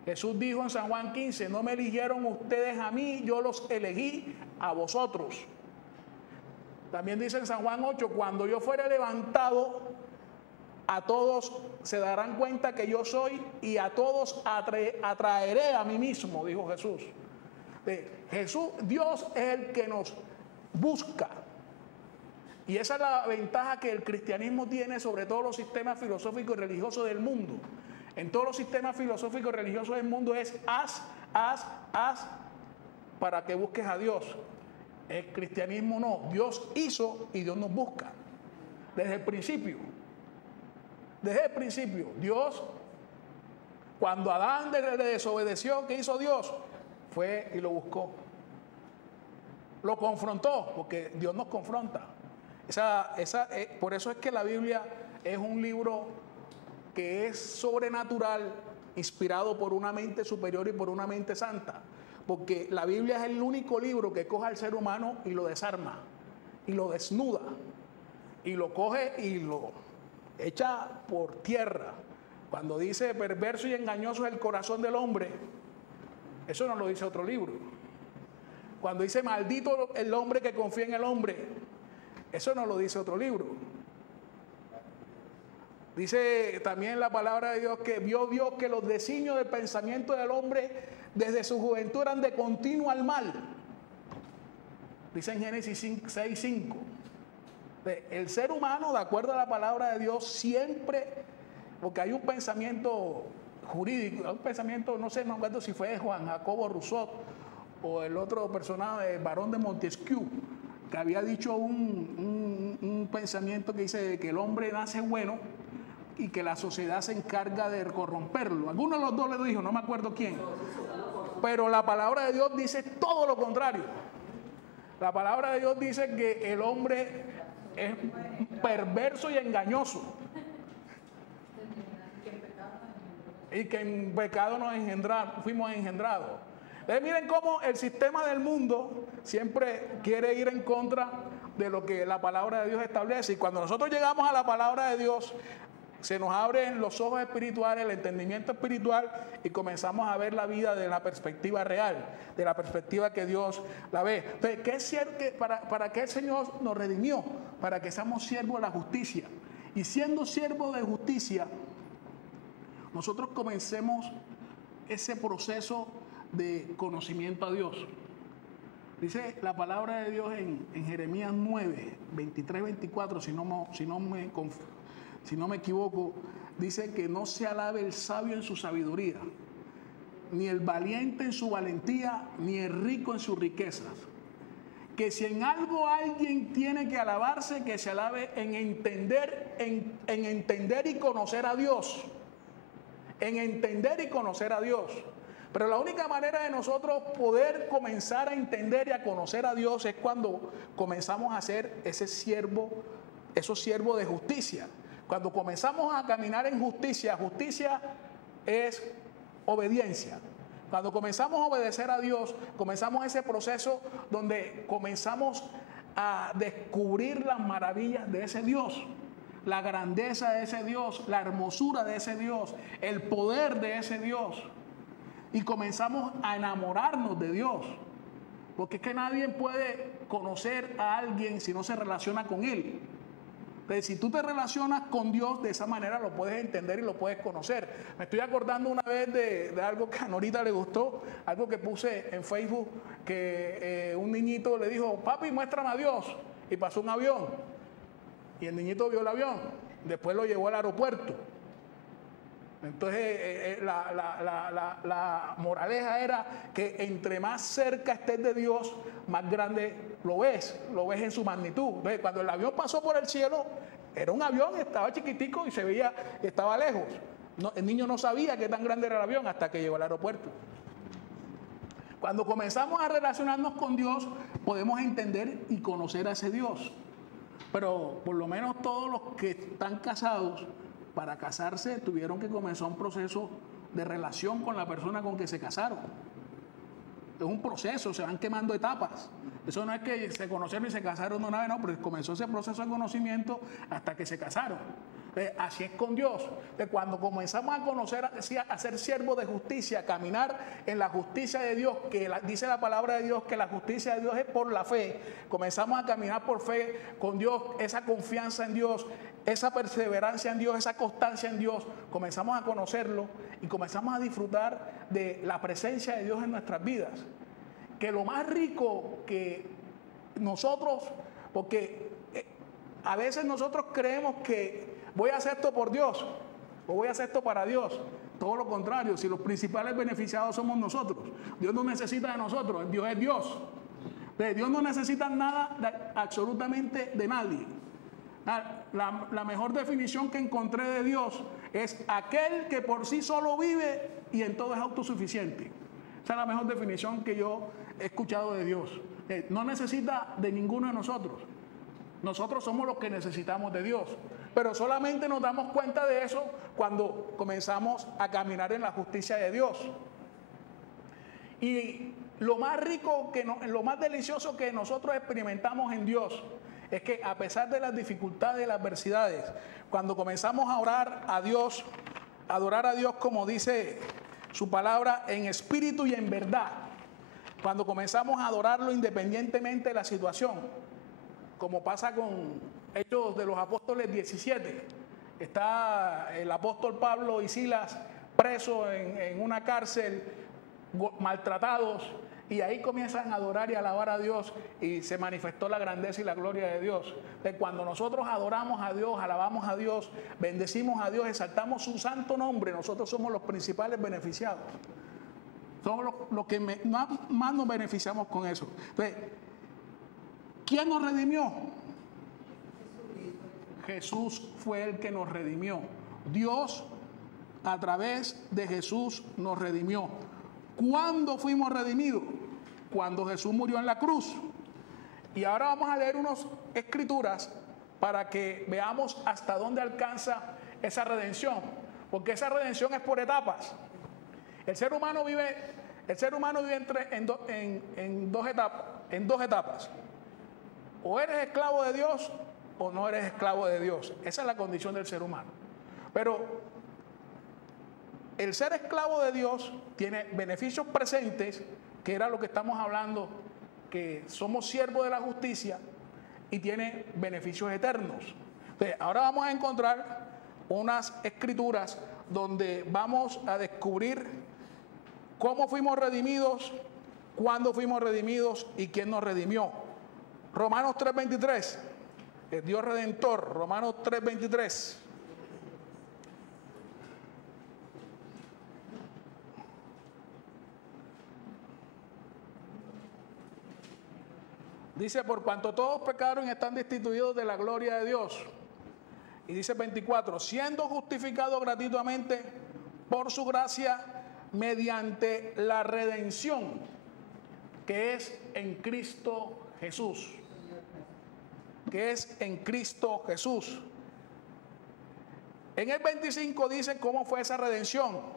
Jesús dijo en San Juan 15, no me eligieron ustedes a mí, yo los elegí a vosotros. También dice en San Juan 8, cuando yo fuere levantado, a todos se darán cuenta que yo soy y a todos atraeré a mí mismo, dijo Jesús. Jesús, Dios es el que nos busca. Y esa es la ventaja que el cristianismo tiene sobre todos los sistemas filosóficos y religiosos del mundo. En todos los sistemas filosóficos y religiosos del mundo es haz para que busques a Dios. El cristianismo no. Dios hizo y Dios nos busca. Desde el principio. Desde el principio. Dios, cuando Adán le desobedeció, ¿qué hizo Dios? Fue y lo buscó. Lo confrontó, porque Dios nos confronta. Por eso es que la Biblia es un libro que es sobrenatural, inspirado por una mente superior y por una mente santa. Porque la Biblia es el único libro que coge al ser humano y lo desarma, y lo desnuda, y lo coge y lo echa por tierra. Cuando dice perverso y engañoso es el corazón del hombre, eso no lo dice otro libro. Cuando dice maldito el hombre que confía en el hombre, eso no lo dice otro libro. Dice también la palabra de Dios que vio Dios que los designios del pensamiento del hombre desde su juventud eran de continuo al mal. Dice en Génesis 6:5. El ser humano, de acuerdo a la palabra de Dios, siempre, porque hay un pensamiento jurídico, un pensamiento, no me acuerdo si fue de Juan Jacobo Rousseau o el otro personaje, el barón de Montesquieu, que había dicho un pensamiento que dice que el hombre nace bueno y que la sociedad se encarga de corromperlo. Alguno de los dos le dijo, no me acuerdo quién. Pero la palabra de Dios dice todo lo contrario. La palabra de Dios dice que el hombre es perverso y engañoso. Y que en pecado fuimos engendrados. Entonces miren cómo el sistema del mundo siempre quiere ir en contra de lo que la palabra de Dios establece. Y cuando nosotros llegamos a la palabra de Dios, se nos abren los ojos espirituales, el entendimiento espiritual, y comenzamos a ver la vida de la perspectiva real, de la perspectiva que Dios la ve. Entonces, ¿qué es cierto? ¿Para qué el Señor nos redimió? Para que seamos siervos de la justicia. Y siendo siervos de justicia, nosotros comencemos ese proceso de conocimiento a Dios. Dice la palabra de Dios en Jeremías 9, 23, 24, si no me equivoco, dice que no se alabe el sabio en su sabiduría, ni el valiente en su valentía, ni el rico en sus riquezas. Que si en algo alguien tiene que alabarse, que se alabe en entender y conocer a Dios. En entender y conocer a Dios. Pero la única manera de nosotros poder comenzar a entender y a conocer a Dios es cuando comenzamos a ser esos siervos de justicia. Cuando comenzamos a caminar en justicia, justicia es obediencia. Cuando comenzamos a obedecer a Dios, comenzamos ese proceso donde comenzamos a descubrir las maravillas de ese Dios, la grandeza de ese Dios, la hermosura de ese Dios, el poder de ese Dios. Y comenzamos a enamorarnos de Dios. Porque es que nadie puede conocer a alguien si no se relaciona con Él. Entonces, si tú te relacionas con Dios de esa manera, lo puedes entender y lo puedes conocer. Me estoy acordando una vez de algo que a Norita le gustó, algo que puse en Facebook, que un niñito le dijo, papi, muéstrame a Dios. Y pasó un avión. Y el niñito vio el avión. Después lo llevó al aeropuerto. Entonces, la moraleja era que entre más cerca estés de Dios, más grande lo ves en su magnitud. Entonces, cuando el avión pasó por el cielo, era un avión, estaba chiquitico y se veía, estaba lejos. El niño no sabía qué tan grande era el avión hasta que llegó al aeropuerto. Cuando comenzamos a relacionarnos con Dios, podemos entender y conocer a ese Dios. Pero por lo menos todos los que están casados, para casarse tuvieron que comenzar un proceso de relación con la persona con que se casaron. Es un proceso, se van quemando etapas. Eso no es que se conocieron y se casaron de una vez, no, pero comenzó ese proceso de conocimiento hasta que se casaron. Así es con Dios. Cuando comenzamos a conocer, a ser siervos de justicia, a caminar en la justicia de Dios, que dice la palabra de Dios que la justicia de Dios es por la fe, comenzamos a caminar por fe con Dios, esa confianza en Dios, esa perseverancia en Dios, esa constancia en Dios, comenzamos a conocerlo y comenzamos a disfrutar de la presencia de Dios en nuestras vidas. Que lo más rico que nosotros, porque a veces nosotros creemos que voy a hacer esto por Dios o voy a hacer esto para Dios. Todo lo contrario, si los principales beneficiados somos nosotros. Dios no necesita de nosotros, Dios es Dios. Dios no necesita nada absolutamente de nadie. La mejor definición que encontré de Dios es aquel que por sí solo vive y en todo es autosuficiente. Esa es la mejor definición que yo he escuchado de Dios. No necesita de ninguno de nosotros. Nosotros somos los que necesitamos de Dios. Pero solamente nos damos cuenta de eso cuando comenzamos a caminar en la justicia de Dios. Y lo más rico, lo más delicioso que nosotros experimentamos en Dios es que a pesar de las dificultades y las adversidades, cuando comenzamos a orar a Dios, a adorar a Dios como dice su palabra, en espíritu y en verdad, cuando comenzamos a adorarlo independientemente de la situación, como pasa con Hechos de los Apóstoles 17, está el apóstol Pablo y Silas presos en una cárcel, maltratados, y ahí comienzan a adorar y a alabar a Dios y se manifestó la grandeza y la gloria de Dios. Cuando nosotros adoramos a Dios, alabamos a Dios, bendecimos a Dios, exaltamos su santo nombre, nosotros somos los principales beneficiados. Somos los que más nos beneficiamos con eso. Entonces, ¿quién nos redimió? Jesús fue el que nos redimió. Dios a través de Jesús nos redimió. ¿Cuándo fuimos redimidos? Cuando Jesús murió en la cruz. Y ahora vamos a leer unas escrituras para que veamos hasta dónde alcanza esa redención. Porque esa redención es por etapas. El ser humano vive en dos etapas. O eres esclavo de Dios o no eres esclavo de Dios. Esa es la condición del ser humano. Pero el ser esclavo de Dios tiene beneficios presentes, que era lo que estamos hablando, que somos siervos de la justicia, y tiene beneficios eternos. Entonces, ahora vamos a encontrar unas escrituras donde vamos a descubrir cómo fuimos redimidos, cuándo fuimos redimidos y quién nos redimió. Romanos 3:23, el Dios Redentor, Romanos 3:23. Dice, por cuanto todos pecaron y están destituidos de la gloria de Dios. Y dice 24, siendo justificados gratuitamente por su gracia mediante la redención que es en Cristo Jesús. Que es en Cristo Jesús. En el 25 dice cómo fue esa redención.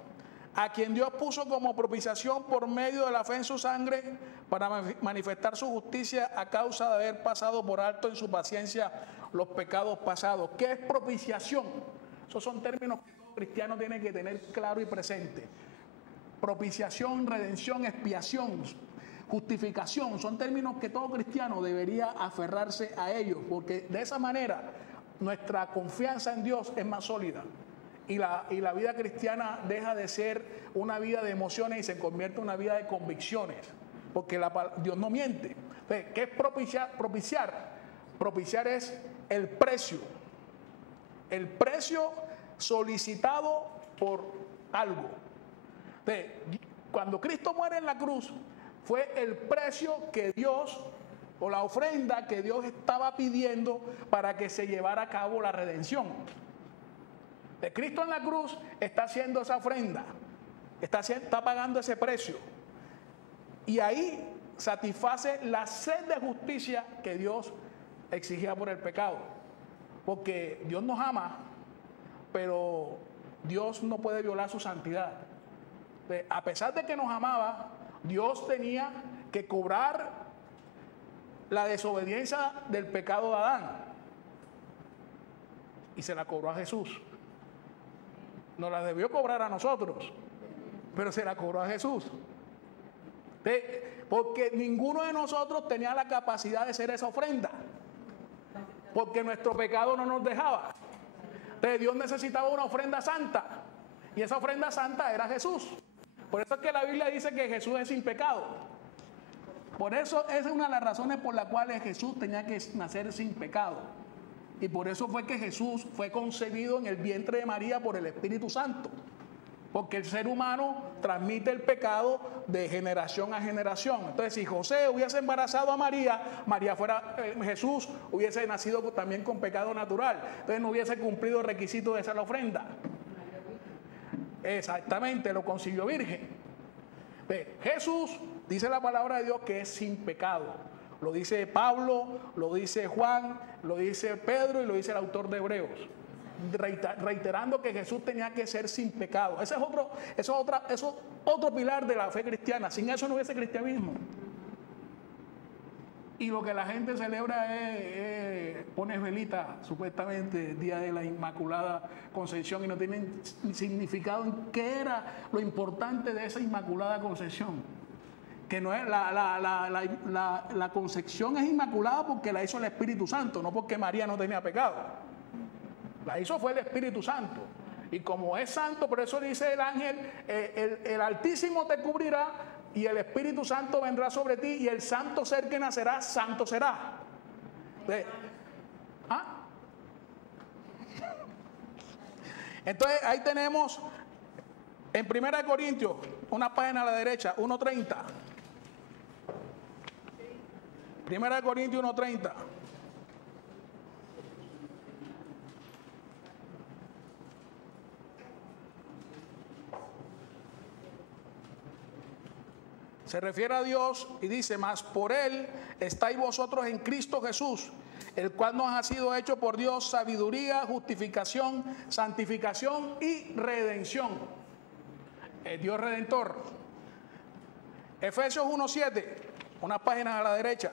A quien Dios puso como propiciación por medio de la fe en su sangre para manifestar su justicia a causa de haber pasado por alto en su paciencia los pecados pasados. ¿Qué es propiciación? Esos son términos que todo cristiano tiene que tener claro y presente. Propiciación, redención, expiación, justificación, son términos que todo cristiano debería aferrarse a ellos, porque de esa manera nuestra confianza en Dios es más sólida. Y la vida cristiana deja de ser una vida de emociones y se convierte en una vida de convicciones, porque Dios no miente. Entonces, ¿qué es propiciar? Propiciar es el precio solicitado por algo. Entonces, cuando Cristo muere en la cruz, fue el precio que Dios, o la ofrenda que Dios estaba pidiendo para que se llevara a cabo la redención. Cristo en la cruz está haciendo esa ofrenda, está pagando ese precio. Y ahí satisface la sed de justicia que Dios exigía por el pecado. Porque Dios nos ama, pero Dios no puede violar su santidad. A pesar de que nos amaba, Dios tenía que cobrar la desobediencia del pecado de Adán. Y se la cobró a Jesús. Nos la debió cobrar a nosotros, pero se la cobró a Jesús. Porque ninguno de nosotros tenía la capacidad de hacer esa ofrenda. Porque nuestro pecado no nos dejaba. Entonces Dios necesitaba una ofrenda santa. Y esa ofrenda santa era Jesús. Por eso es que la Biblia dice que Jesús es sin pecado. Por eso esa es una de las razones por las cuales Jesús tenía que nacer sin pecado. Y por eso fue que Jesús fue concebido en el vientre de María por el Espíritu Santo. Porque el ser humano transmite el pecado de generación a generación. Entonces, si José hubiese embarazado a María, Jesús hubiese nacido también con pecado natural. Entonces no hubiese cumplido el requisito de hacer la ofrenda. Exactamente, lo concibió virgen. Jesús, dice la palabra de Dios, que es sin pecado. Lo dice Pablo, lo dice Juan, lo dice Pedro y lo dice el autor de Hebreos. Reiterando que Jesús tenía que ser sin pecado. Ese es otro pilar de la fe cristiana. Sin eso no hubiese cristianismo. Y lo que la gente celebra es poner velita, supuestamente, el día de la Inmaculada Concepción, y no tienen significado en qué era lo importante de esa Inmaculada Concepción. Que no es la concepción es inmaculada porque la hizo el Espíritu Santo, no porque María no tenía pecado. La hizo fue el Espíritu Santo. Y como es santo, por eso dice el ángel, el Altísimo te cubrirá y el Espíritu Santo vendrá sobre ti y el santo ser que nacerá, santo será. Entonces ahí tenemos en 1 Corintios, una página a la derecha, 1:30. 1 Corintios 1:30. Se refiere a Dios y dice, mas por Él estáis vosotros en Cristo Jesús, el cual nos ha sido hecho por Dios sabiduría, justificación, santificación y redención. El Dios Redentor. Efesios 1:7, una página a la derecha.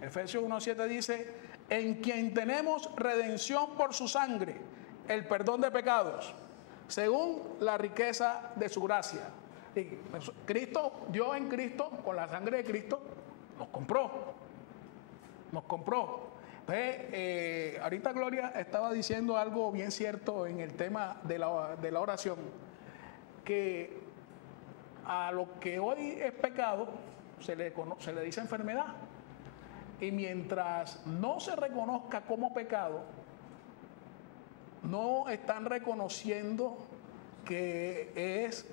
Efesios 1:7 dice, en quien tenemos redención por su sangre, el perdón de pecados, según la riqueza de su gracia. Y Cristo, Dios en Cristo, con la sangre de Cristo, nos compró. Nos compró. Entonces, ahorita Gloria estaba diciendo algo bien cierto en el tema de la oración, que a lo que hoy es pecado se le dice enfermedad. Y mientras no se reconozca como pecado, no están reconociendo que es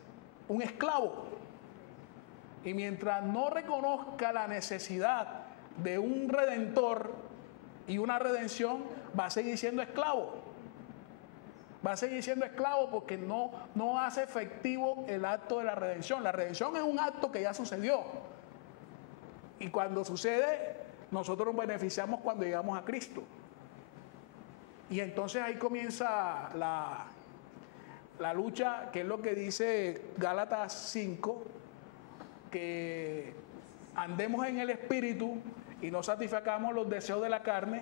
un esclavo. Y mientras no reconozca la necesidad de un redentor y una redención, va a seguir siendo esclavo. Va a seguir siendo esclavo porque no hace efectivo el acto de la redención. La redención es un acto que ya sucedió. Y cuando sucede, nosotros nos beneficiamos cuando llegamos a Cristo. Y entonces ahí comienza la lucha, que es lo que dice Gálatas 5, que andemos en el Espíritu y no satisfagamos los deseos de la carne,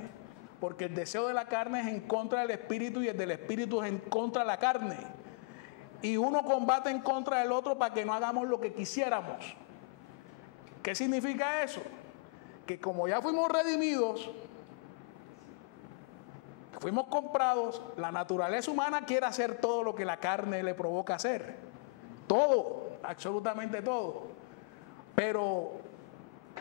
porque el deseo de la carne es en contra del Espíritu y el del Espíritu es en contra de la carne. Y uno combate en contra del otro para que no hagamos lo que quisiéramos. ¿Qué significa eso? Que como ya fuimos redimidos, fuimos comprados, la naturaleza humana quiere hacer todo lo que la carne le provoca hacer. Todo, absolutamente todo. Pero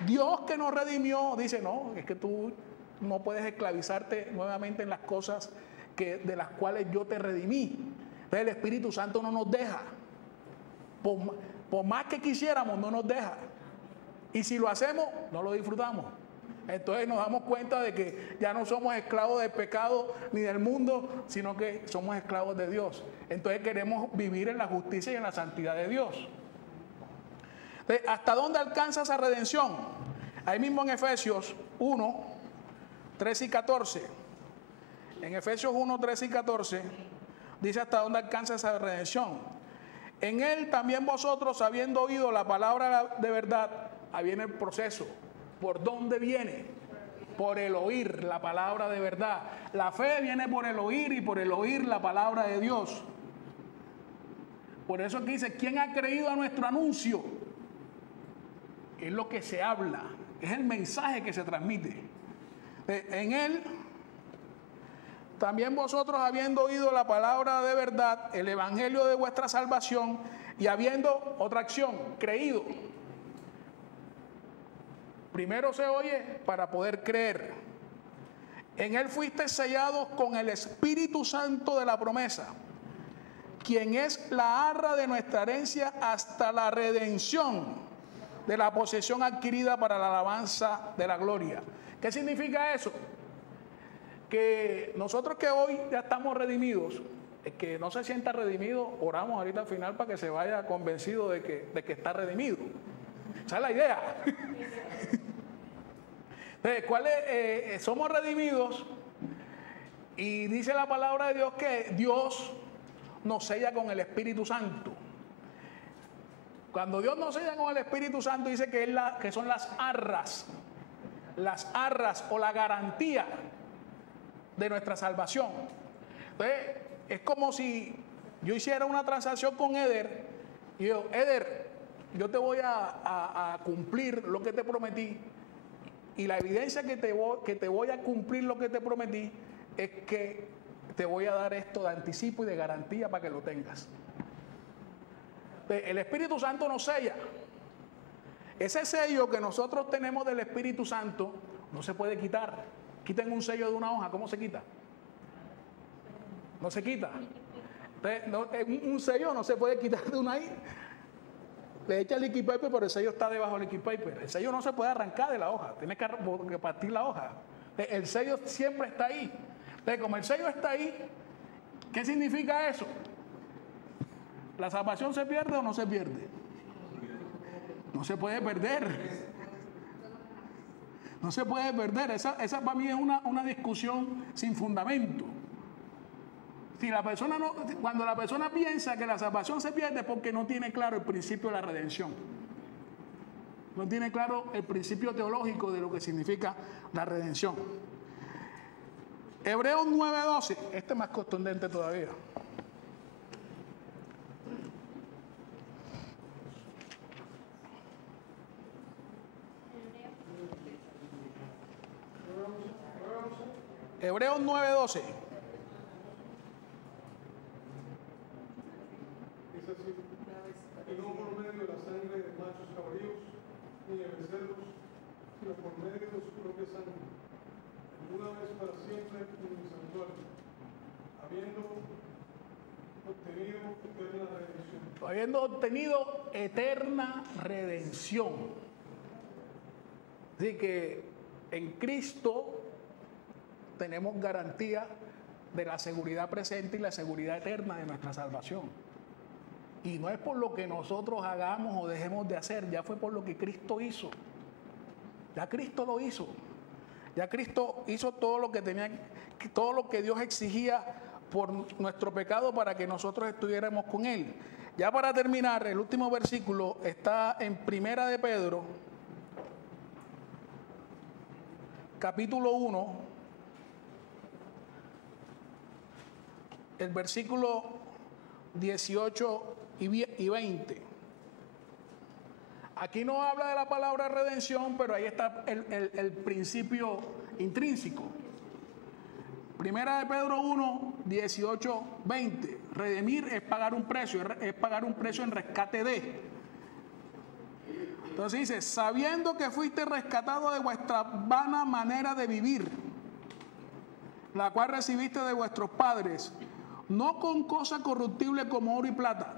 Dios que nos redimió dice, no, es que tú no puedes esclavizarte nuevamente en las cosas de las cuales yo te redimí. Entonces el Espíritu Santo no nos deja. por más que quisiéramos, no nos deja. Y si lo hacemos, no lo disfrutamos. Entonces nos damos cuenta de que ya no somos esclavos del pecado ni del mundo, sino que somos esclavos de Dios. Entonces queremos vivir en la justicia y en la santidad de Dios. Entonces, ¿hasta dónde alcanza esa redención? Ahí mismo en Efesios 1, 13 y 14. En Efesios 1, 13 y 14 dice hasta dónde alcanza esa redención. En él también vosotros, habiendo oído la palabra de verdad, ahí viene el proceso. ¿Por dónde viene? Por el oír la palabra de verdad. La fe viene por el oír y por el oír la palabra de Dios. Por eso aquí dice, ¿quién ha creído a nuestro anuncio? Es lo que se habla, es el mensaje que se transmite. En él, también vosotros habiendo oído la palabra de verdad, el evangelio de vuestra salvación, y habiendo otra acción, creído. Primero se oye para poder creer. En él fuiste sellados con el Espíritu Santo de la promesa, quien es la arra de nuestra herencia hasta la redención de la posesión adquirida para la alabanza de la gloria. ¿Qué significa eso? Que nosotros que hoy ya estamos redimidos, el que no se sienta redimido, oramos ahorita al final para que se vaya convencido de que está redimido. Esa es la idea. Entonces, somos redimidos y dice la palabra de Dios que Dios nos sella con el Espíritu Santo. Cuando Dios nos sella con el Espíritu Santo, dice que son las arras o la garantía de nuestra salvación. Entonces, es como si yo hiciera una transacción con Eder y yo, Eder, yo te voy a cumplir lo que te prometí, y la evidencia que te voy a cumplir lo que te prometí es que te voy a dar esto de anticipo y de garantía para que lo tengas. El Espíritu Santo nos sella. Ese sello que nosotros tenemos del Espíritu Santo no se puede quitar. Quiten un sello de una hoja, ¿cómo se quita? No se quita. Un sello no se puede quitar de una ahí. Le echa liquid paper, pero el sello está debajo del liquid paper. El sello no se puede arrancar de la hoja, tienes que partir la hoja. El sello siempre está ahí. Entonces, como el sello está ahí, ¿qué significa eso? ¿La salvación se pierde o no se pierde? No se puede perder. No se puede perder. Esa para mí es una discusión sin fundamento. Si la persona cuando la persona piensa que la salvación se pierde es porque no tiene claro el principio de la redención. No tiene claro el principio teológico de lo que significa la redención. Hebreos 9:12, este es más contundente todavía. Hebreos 9:12. Y no por medio de la sangre de machos cabríos, ni de becerros, sino por medio de su propia sangre, una vez para siempre en mi santuario, habiendo obtenido eterna redención. Habiendo obtenido eterna redención. Así que en Cristo tenemos garantía de la seguridad presente y la seguridad eterna de nuestra salvación. Y no es por lo que nosotros hagamos o dejemos de hacer, ya fue por lo que Cristo hizo. Ya Cristo lo hizo. Ya Cristo hizo todo lo que tenía, todo lo que Dios exigía por nuestro pecado para que nosotros estuviéramos con Él. Ya para terminar, el último versículo está en Primera de Pedro, capítulo 1, el versículo 18 y 20. Aquí no habla de la palabra redención, pero ahí está el principio intrínseco. Primera de Pedro 1, 18, 20. Redimir es pagar un precio en rescate de. Entonces dice, sabiendo que fuiste rescatado de vuestra vana manera de vivir, la cual recibiste de vuestros padres, no con cosa corruptible como oro y plata,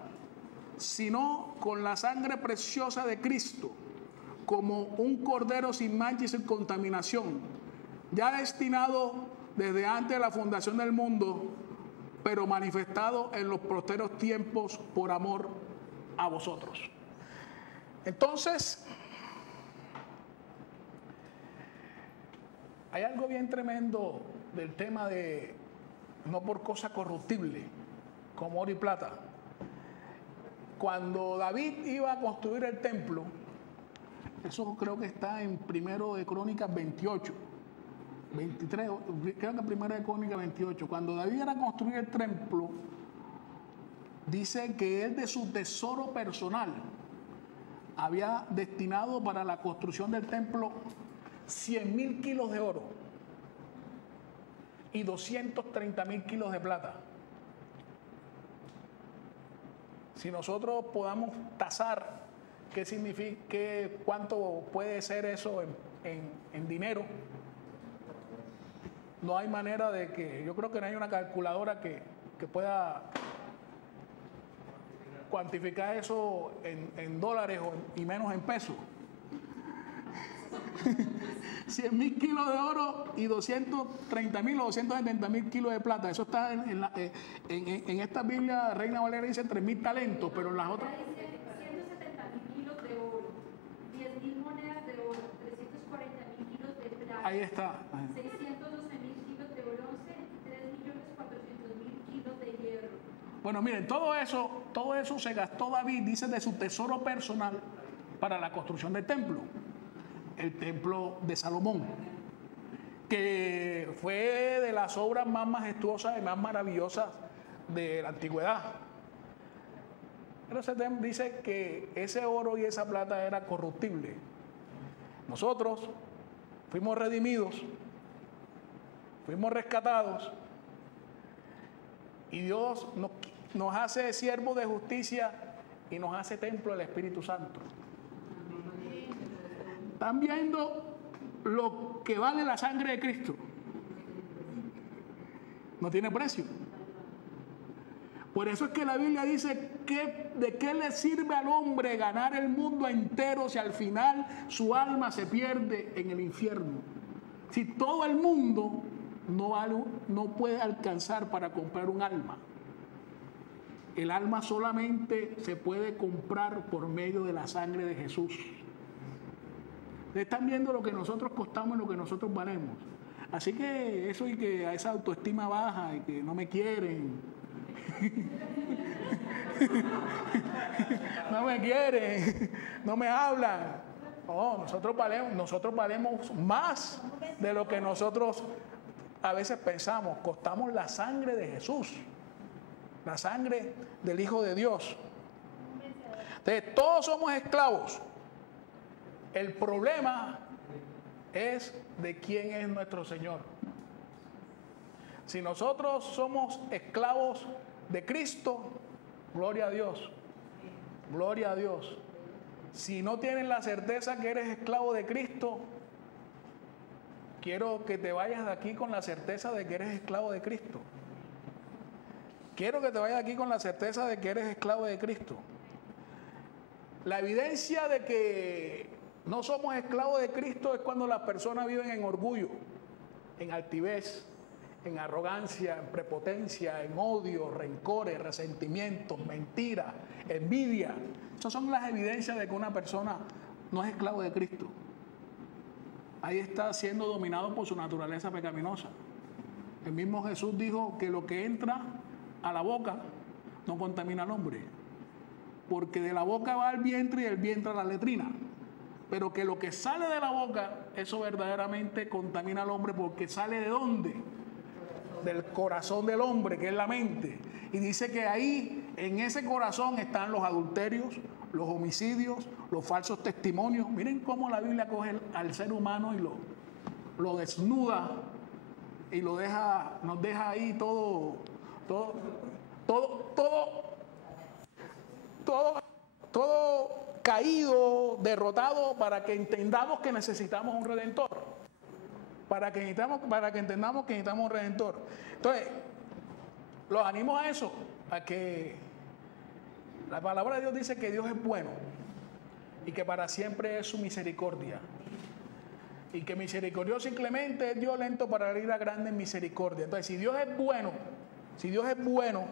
sino con la sangre preciosa de Cristo, como un cordero sin mancha y sin contaminación, ya destinado desde antes de la fundación del mundo, pero manifestado en los posteros tiempos por amor a vosotros. Entonces, hay algo bien tremendo del tema de no por cosa corruptible, como oro y plata. Cuando David iba a construir el templo, eso creo que está en 1 de Crónicas 28, 23, creo que 1 de Crónicas 28. Cuando David era a construir el templo, dice que él de su tesoro personal había destinado para la construcción del templo 100.000 kilos de oro y 230.000 kilos de plata. Si nosotros podamos tasar qué significa, cuánto puede ser eso en dinero, no hay manera de que, yo creo que no hay una calculadora que pueda cuantificar eso en dólares y menos en pesos. 100.000 kilos de oro y 230.000 o 270.000 kilos de plata. Eso está en esta Biblia, Reina Valera dice 3.000 talentos, pero en las otras... Dice 170.000 kilos de oro, 10.000 monedas de oro, 340.000 kilos de plata. Ahí está. 612.000 kilos de bronce y 3.400.000 kilos de hierro. Bueno, miren, todo eso se gastó David, dice, de su tesoro personal para la construcción del templo. El templo de Salomón, que fue de las obras más majestuosas y más maravillosas de la antigüedad. Pero se dice que ese oro y esa plata era corruptible. Nosotros fuimos redimidos, fuimos rescatados, y Dios nos hace siervos de justicia y nos hace templo del Espíritu Santo. Están viendo lo que vale la sangre de Cristo. No tiene precio. Por eso es que la Biblia dice que de qué le sirve al hombre ganar el mundo entero si al final su alma se pierde en el infierno. Si todo el mundo no puede alcanzar para comprar un alma. El alma solamente se puede comprar por medio de la sangre de Jesús. Están viendo lo que nosotros costamos y lo que nosotros valemos. Así que eso y que a esa autoestima baja y que no me quieren, no me quieren, no me hablan. No, nosotros valemos más de lo que nosotros a veces pensamos. Costamos la sangre de Jesús, la sangre del Hijo de Dios. Entonces, todos somos esclavos. El problema es de quién es nuestro Señor. Si nosotros somos esclavos de Cristo, gloria a Dios, gloria a Dios. Si no tienes la certeza que eres esclavo de Cristo, quiero que te vayas de aquí con la certeza de que eres esclavo de Cristo. Quiero que te vayas de aquí con la certeza de que eres esclavo de Cristo. La evidencia de que no somos esclavos de Cristo es cuando las personas viven en orgullo, en altivez, en arrogancia, en prepotencia, en odio, rencores, resentimientos, mentiras, envidia. Esas son las evidencias de que una persona no es esclavo de Cristo. Ahí está siendo dominado por su naturaleza pecaminosa. El mismo Jesús dijo que lo que entra a la boca no contamina al hombre, porque de la boca va al vientre y del vientre a la letrina. Pero que lo que sale de la boca, eso verdaderamente contamina al hombre, porque sale ¿de dónde? Del corazón del hombre, que es la mente. Y dice que ahí, en ese corazón, están los adulterios, los homicidios, los falsos testimonios. Miren cómo la Biblia coge al ser humano y lo desnuda y nos deja ahí todo caído, derrotado, para que entendamos que necesitamos un redentor. Para que entendamos que necesitamos un redentor. Entonces, los animo a eso, a que La palabra de Dios dice que Dios es bueno y que para siempre es su misericordia. Y que misericordioso y clemente es Dios, lento para la ira, grande en misericordia. Entonces, si Dios es bueno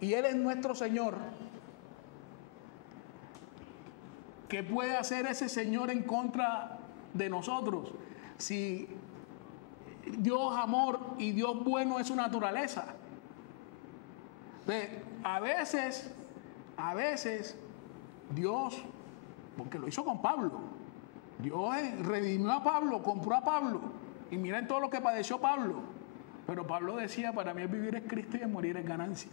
y Él es nuestro Señor, ¿qué puede hacer ese Señor en contra de nosotros? Si Dios amor y Dios bueno es su naturaleza. Entonces, a veces Dios, porque lo hizo con Pablo, Dios redimió a Pablo, compró a Pablo, y miren todo lo que padeció Pablo. Pero Pablo decía, para mí el vivir es Cristo y el morir es ganancia.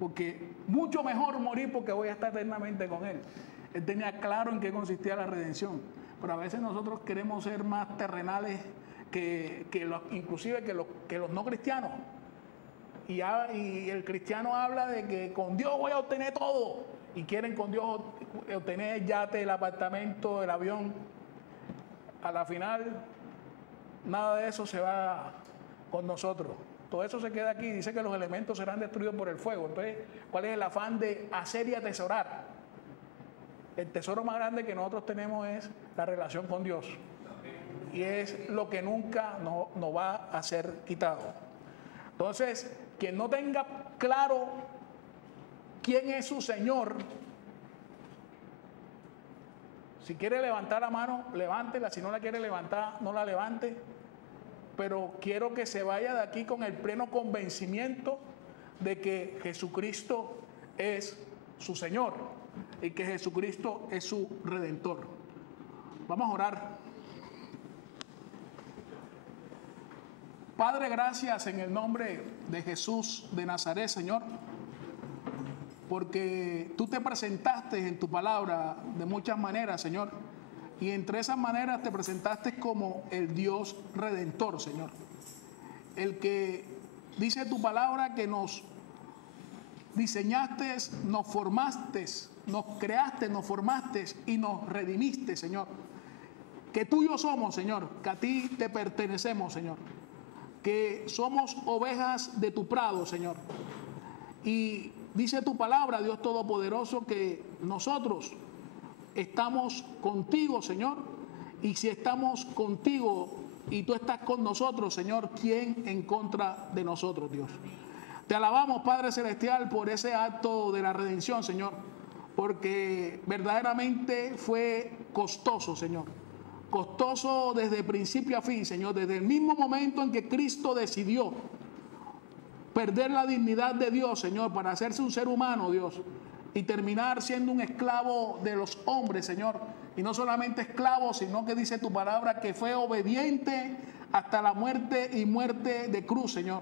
Porque mucho mejor morir porque voy a estar eternamente con Él. Él tenía claro en qué consistía la redención. Pero a veces nosotros queremos ser más terrenales inclusive que los no cristianos. Y el cristiano habla de que con Dios voy a obtener todo. Y quieren con Dios obtener el yate, el apartamento, el avión. A la final, nada de eso se va con nosotros. Todo eso se queda aquí. Dice que los elementos serán destruidos por el fuego. Entonces, ¿cuál es el afán de hacer y atesorar? El tesoro más grande que nosotros tenemos es la relación con Dios. Y es lo que nunca nos va a ser quitado. Entonces, quien no tenga claro quién es su Señor, si quiere levantar la mano, levántela. Si no la quiere levantar, no la levante. Pero quiero que se vaya de aquí con el pleno convencimiento de que Jesucristo es su Señor y que Jesucristo es su Redentor. Vamos a orar. Padre, gracias en el nombre de Jesús de Nazaret, Señor, porque tú te presentaste en tu palabra de muchas maneras, Señor, y entre esas maneras te presentaste como el Dios Redentor, Señor, el que dice tu palabra que nos diseñaste, nos formaste, nos creaste, nos formaste y nos redimiste, Señor, que tuyos somos, Señor, que a ti te pertenecemos, Señor, que somos ovejas de tu prado, Señor. Y dice tu palabra, Dios Todopoderoso, que nosotros estamos contigo, Señor. Y si estamos contigo y tú estás con nosotros, Señor, ¿quién en contra de nosotros, Dios? Te alabamos, Padre Celestial, por ese acto de la redención, Señor, porque verdaderamente fue costoso, Señor. Costoso desde principio a fin, Señor, desde el mismo momento en que Cristo decidió perder la dignidad de Dios, Señor, para hacerse un ser humano, Dios, y terminar siendo un esclavo de los hombres, Señor, y no solamente esclavo, sino que dice tu palabra que fue obediente hasta la muerte y muerte de cruz, Señor,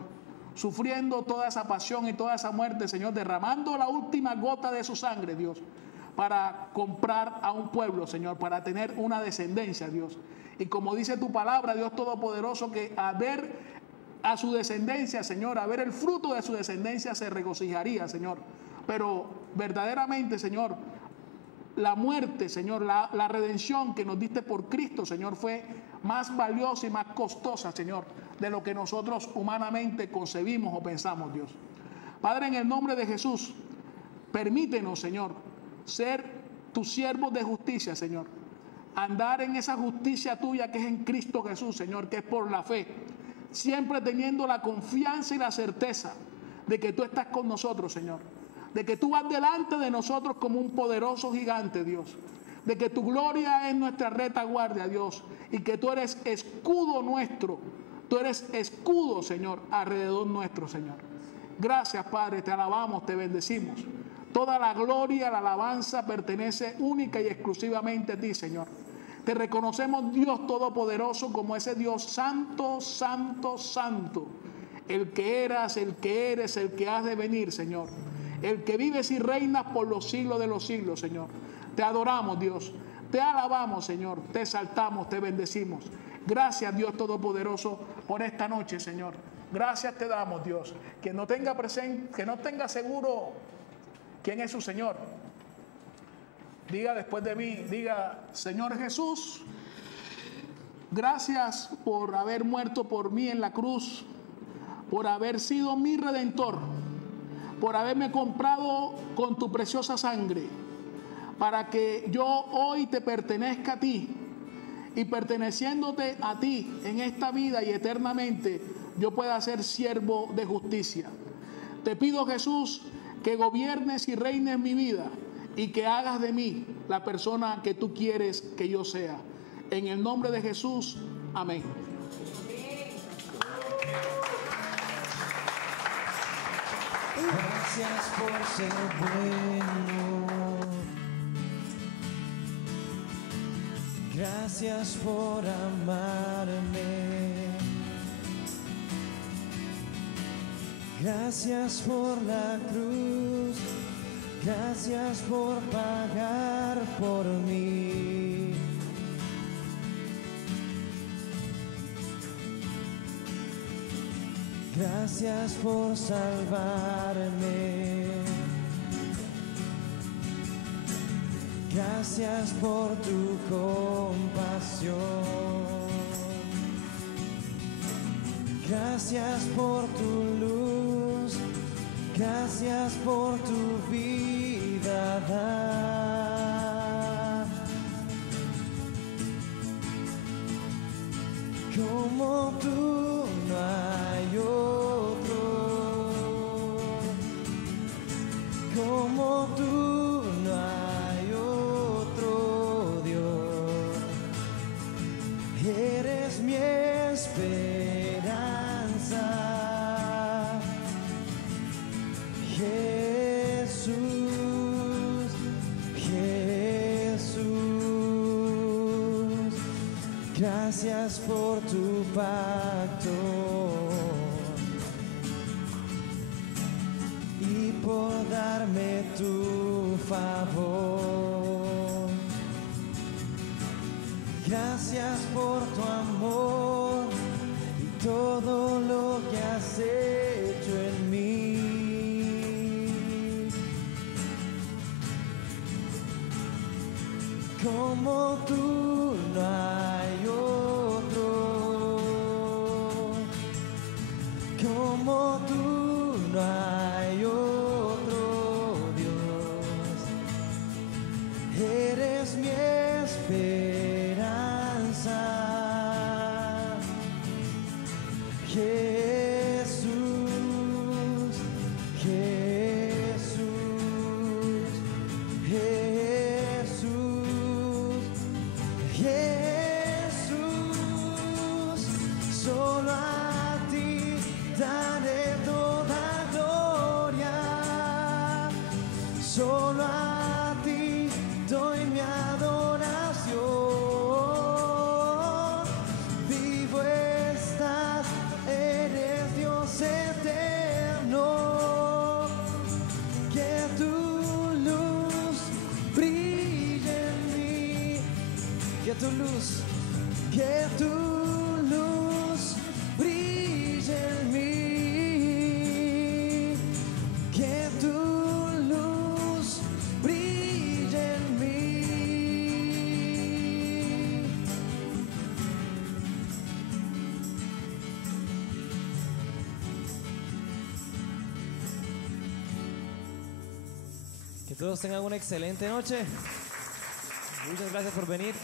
sufriendo toda esa pasión y toda esa muerte, Señor, derramando la última gota de su sangre, Dios, para comprar a un pueblo, Señor, para tener una descendencia, Dios. Y como dice tu palabra, Dios Todopoderoso, que a ver a su descendencia, Señor, a ver el fruto de su descendencia se regocijaría, Señor. Pero verdaderamente, Señor, la muerte, Señor, la redención que nos diste por Cristo, Señor, fue más valiosa y más costosa, Señor, de lo que nosotros humanamente concebimos o pensamos, Dios. Padre, en el nombre de Jesús, permítenos, Señor, ser tus siervos de justicia, Señor. Andar en esa justicia tuya que es en Cristo Jesús, Señor, que es por la fe. Siempre teniendo la confianza y la certeza de que tú estás con nosotros, Señor. De que tú vas delante de nosotros como un poderoso gigante, Dios. De que tu gloria es nuestra retaguardia, Dios. Y que tú eres escudo nuestro. Tú eres escudo, Señor, alrededor nuestro, Señor. Gracias, Padre, te alabamos, te bendecimos. Toda la gloria, la alabanza pertenece única y exclusivamente a ti, Señor. Te reconocemos, Dios Todopoderoso, como ese Dios santo, santo, santo. El que eras, el que eres, el que has de venir, Señor. El que vives y reinas por los siglos de los siglos, Señor. Te adoramos, Dios. Te alabamos, Señor. Te exaltamos, te bendecimos. Gracias, Dios Todopoderoso, por esta noche, Señor. Gracias te damos, Dios. Que no tenga presente, que no tenga seguro quién es su Señor. Diga después de mí, diga: Señor Jesús, gracias por haber muerto por mí en la cruz, por haber sido mi redentor, por haberme comprado con tu preciosa sangre, para que yo hoy te pertenezca a ti, y perteneciéndote a ti en esta vida y eternamente, yo pueda ser siervo de justicia. Te pido, Jesús, que gobiernes y reines mi vida y que hagas de mí la persona que tú quieres que yo sea. En el nombre de Jesús, amén. Gracias por ser bueno. Gracias por amarme. Gracias por la cruz. Gracias por pagar por mí. Gracias por salvarme. Gracias por tu compasión. Gracias por tu luz. Gracias por tu vida dar. Como tú no hay otro. Como tú no hay otro Dios. Eres mi esperanza. Jesús, Jesús, gracias por tu pacto y por darme tu favor. Gracias por tu amor y todo lo que has hecho en mí. Como tú no hay otro, como tú no hay otro Dios. Eres mi esperanza, Jesús, Jesús, Jesús, solo a ti daré toda gloria, solo a ti doy mi adoración. Vivo estás, eres Dios eterno, que tu luz brille en mí, que tu luz brille en mí, que tu luz brille en mí. Que todos tengan una excelente noche. Muchas gracias por venir.